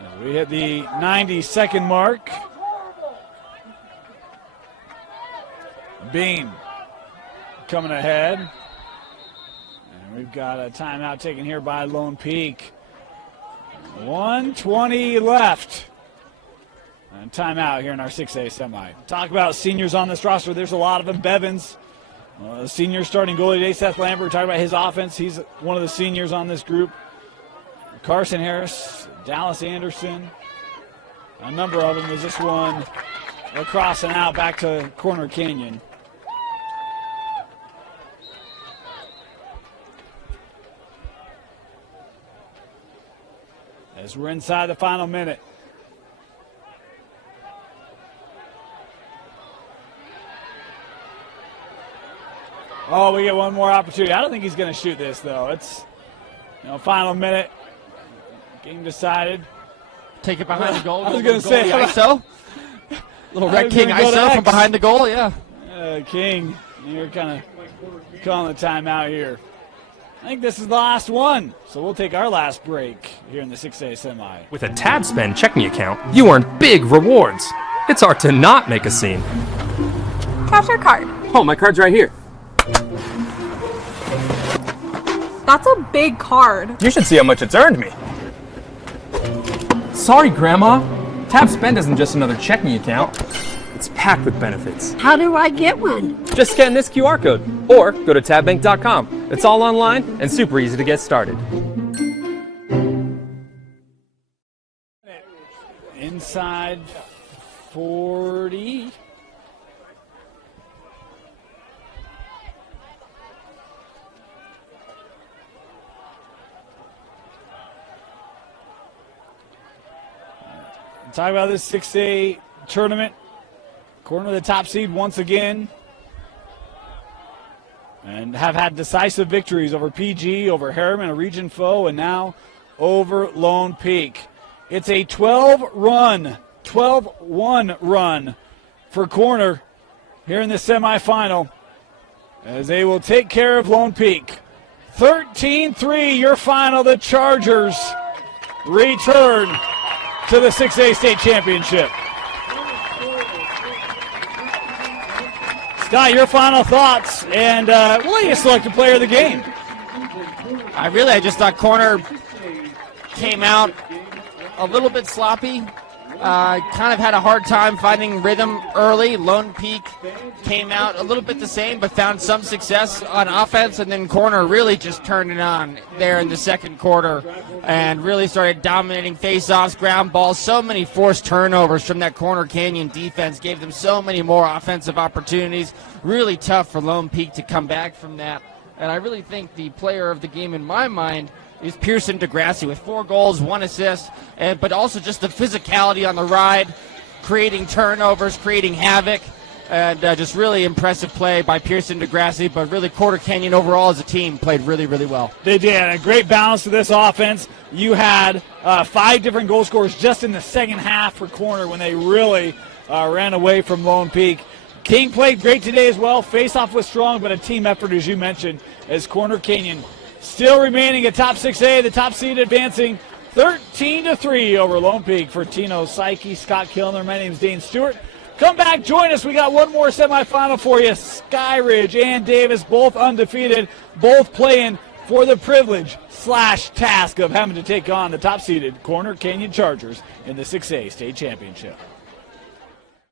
As we hit the 90-second mark. Bean coming ahead. And we've got a timeout taken here by Lone Peak. 1:20 left. And timeout here in our 6A semi. Talk about seniors on this roster. There's a lot of them. Bevins, senior starting goalie today. Seth Lambert, talking about his offense. He's one of the seniors on this group. Carson Harris, Dallas Anderson. A number of them as this one across and out back to Corner Canyon. As we're inside the final minute. Oh, we get one more opportunity. I don't think he's going to shoot this, though. It's, final minute. Game decided. Take it behind the goal. I was going to say. ISO. Little Red King ISO from behind the goal, yeah. King, you're kind of calling the timeout here. I think this is the last one, so we'll take our last break here in the 6A semi. With a TabSpend checking account, you earn big rewards. It's hard to not make a scene. Cash or card? Oh, my card's right here. That's a big card. You should see how much it's earned me. Sorry, Grandma. TabSpend isn't just another checking account. It's packed with benefits. How do I get one? Just scan this QR code or go to tabbank.com. It's all online and super easy to get started. Inside 40. Talk about this 6A tournament. Corner of the top seed once again. And have had decisive victories over PG, over Harriman, a region foe, and now over Lone Peak. It's a 12-1 run for Corner here in the semifinal as they will take care of Lone Peak. 13-3, your final. The Chargers return to the 6A state championship. Scott, your final thoughts, and we'll let you select the player of the game. I just thought corner came out a little bit sloppy. Kind of had a hard time finding rhythm early. Lone Peak came out a little bit the same, but found some success on offense, and then corner really just turned it on there in the second quarter and really started dominating face-offs, ground balls. So many forced turnovers from that Corner Canyon defense gave them so many more offensive opportunities. Really tough for Lone Peak to come back from that. And I really think the player of the game in my mind is Pearson DeGrassi with 4 goals, 1 assist, but also just the physicality on the ride, creating turnovers, creating havoc, and just really impressive play by Pearson DeGrassi. But really, Corner Canyon overall as a team played really, really well. They did. A great balance to this offense. You had 5 different goal scorers just in the second half for Corner when they really ran away from Lone Peak. King played great today as well. Face-off was strong, but a team effort, as you mentioned, as Corner Canyon still remaining at top 6A, the top seed advancing 13-3 over Lone Peak. For Tino Psyche, Scott Kilner, my name is Dane Stewart. Come back, join us. We got one more semifinal for you. Skyridge and Davis, both undefeated, both playing for the privilege/task of having to take on the top-seeded Corner Canyon Chargers in the 6A state championship.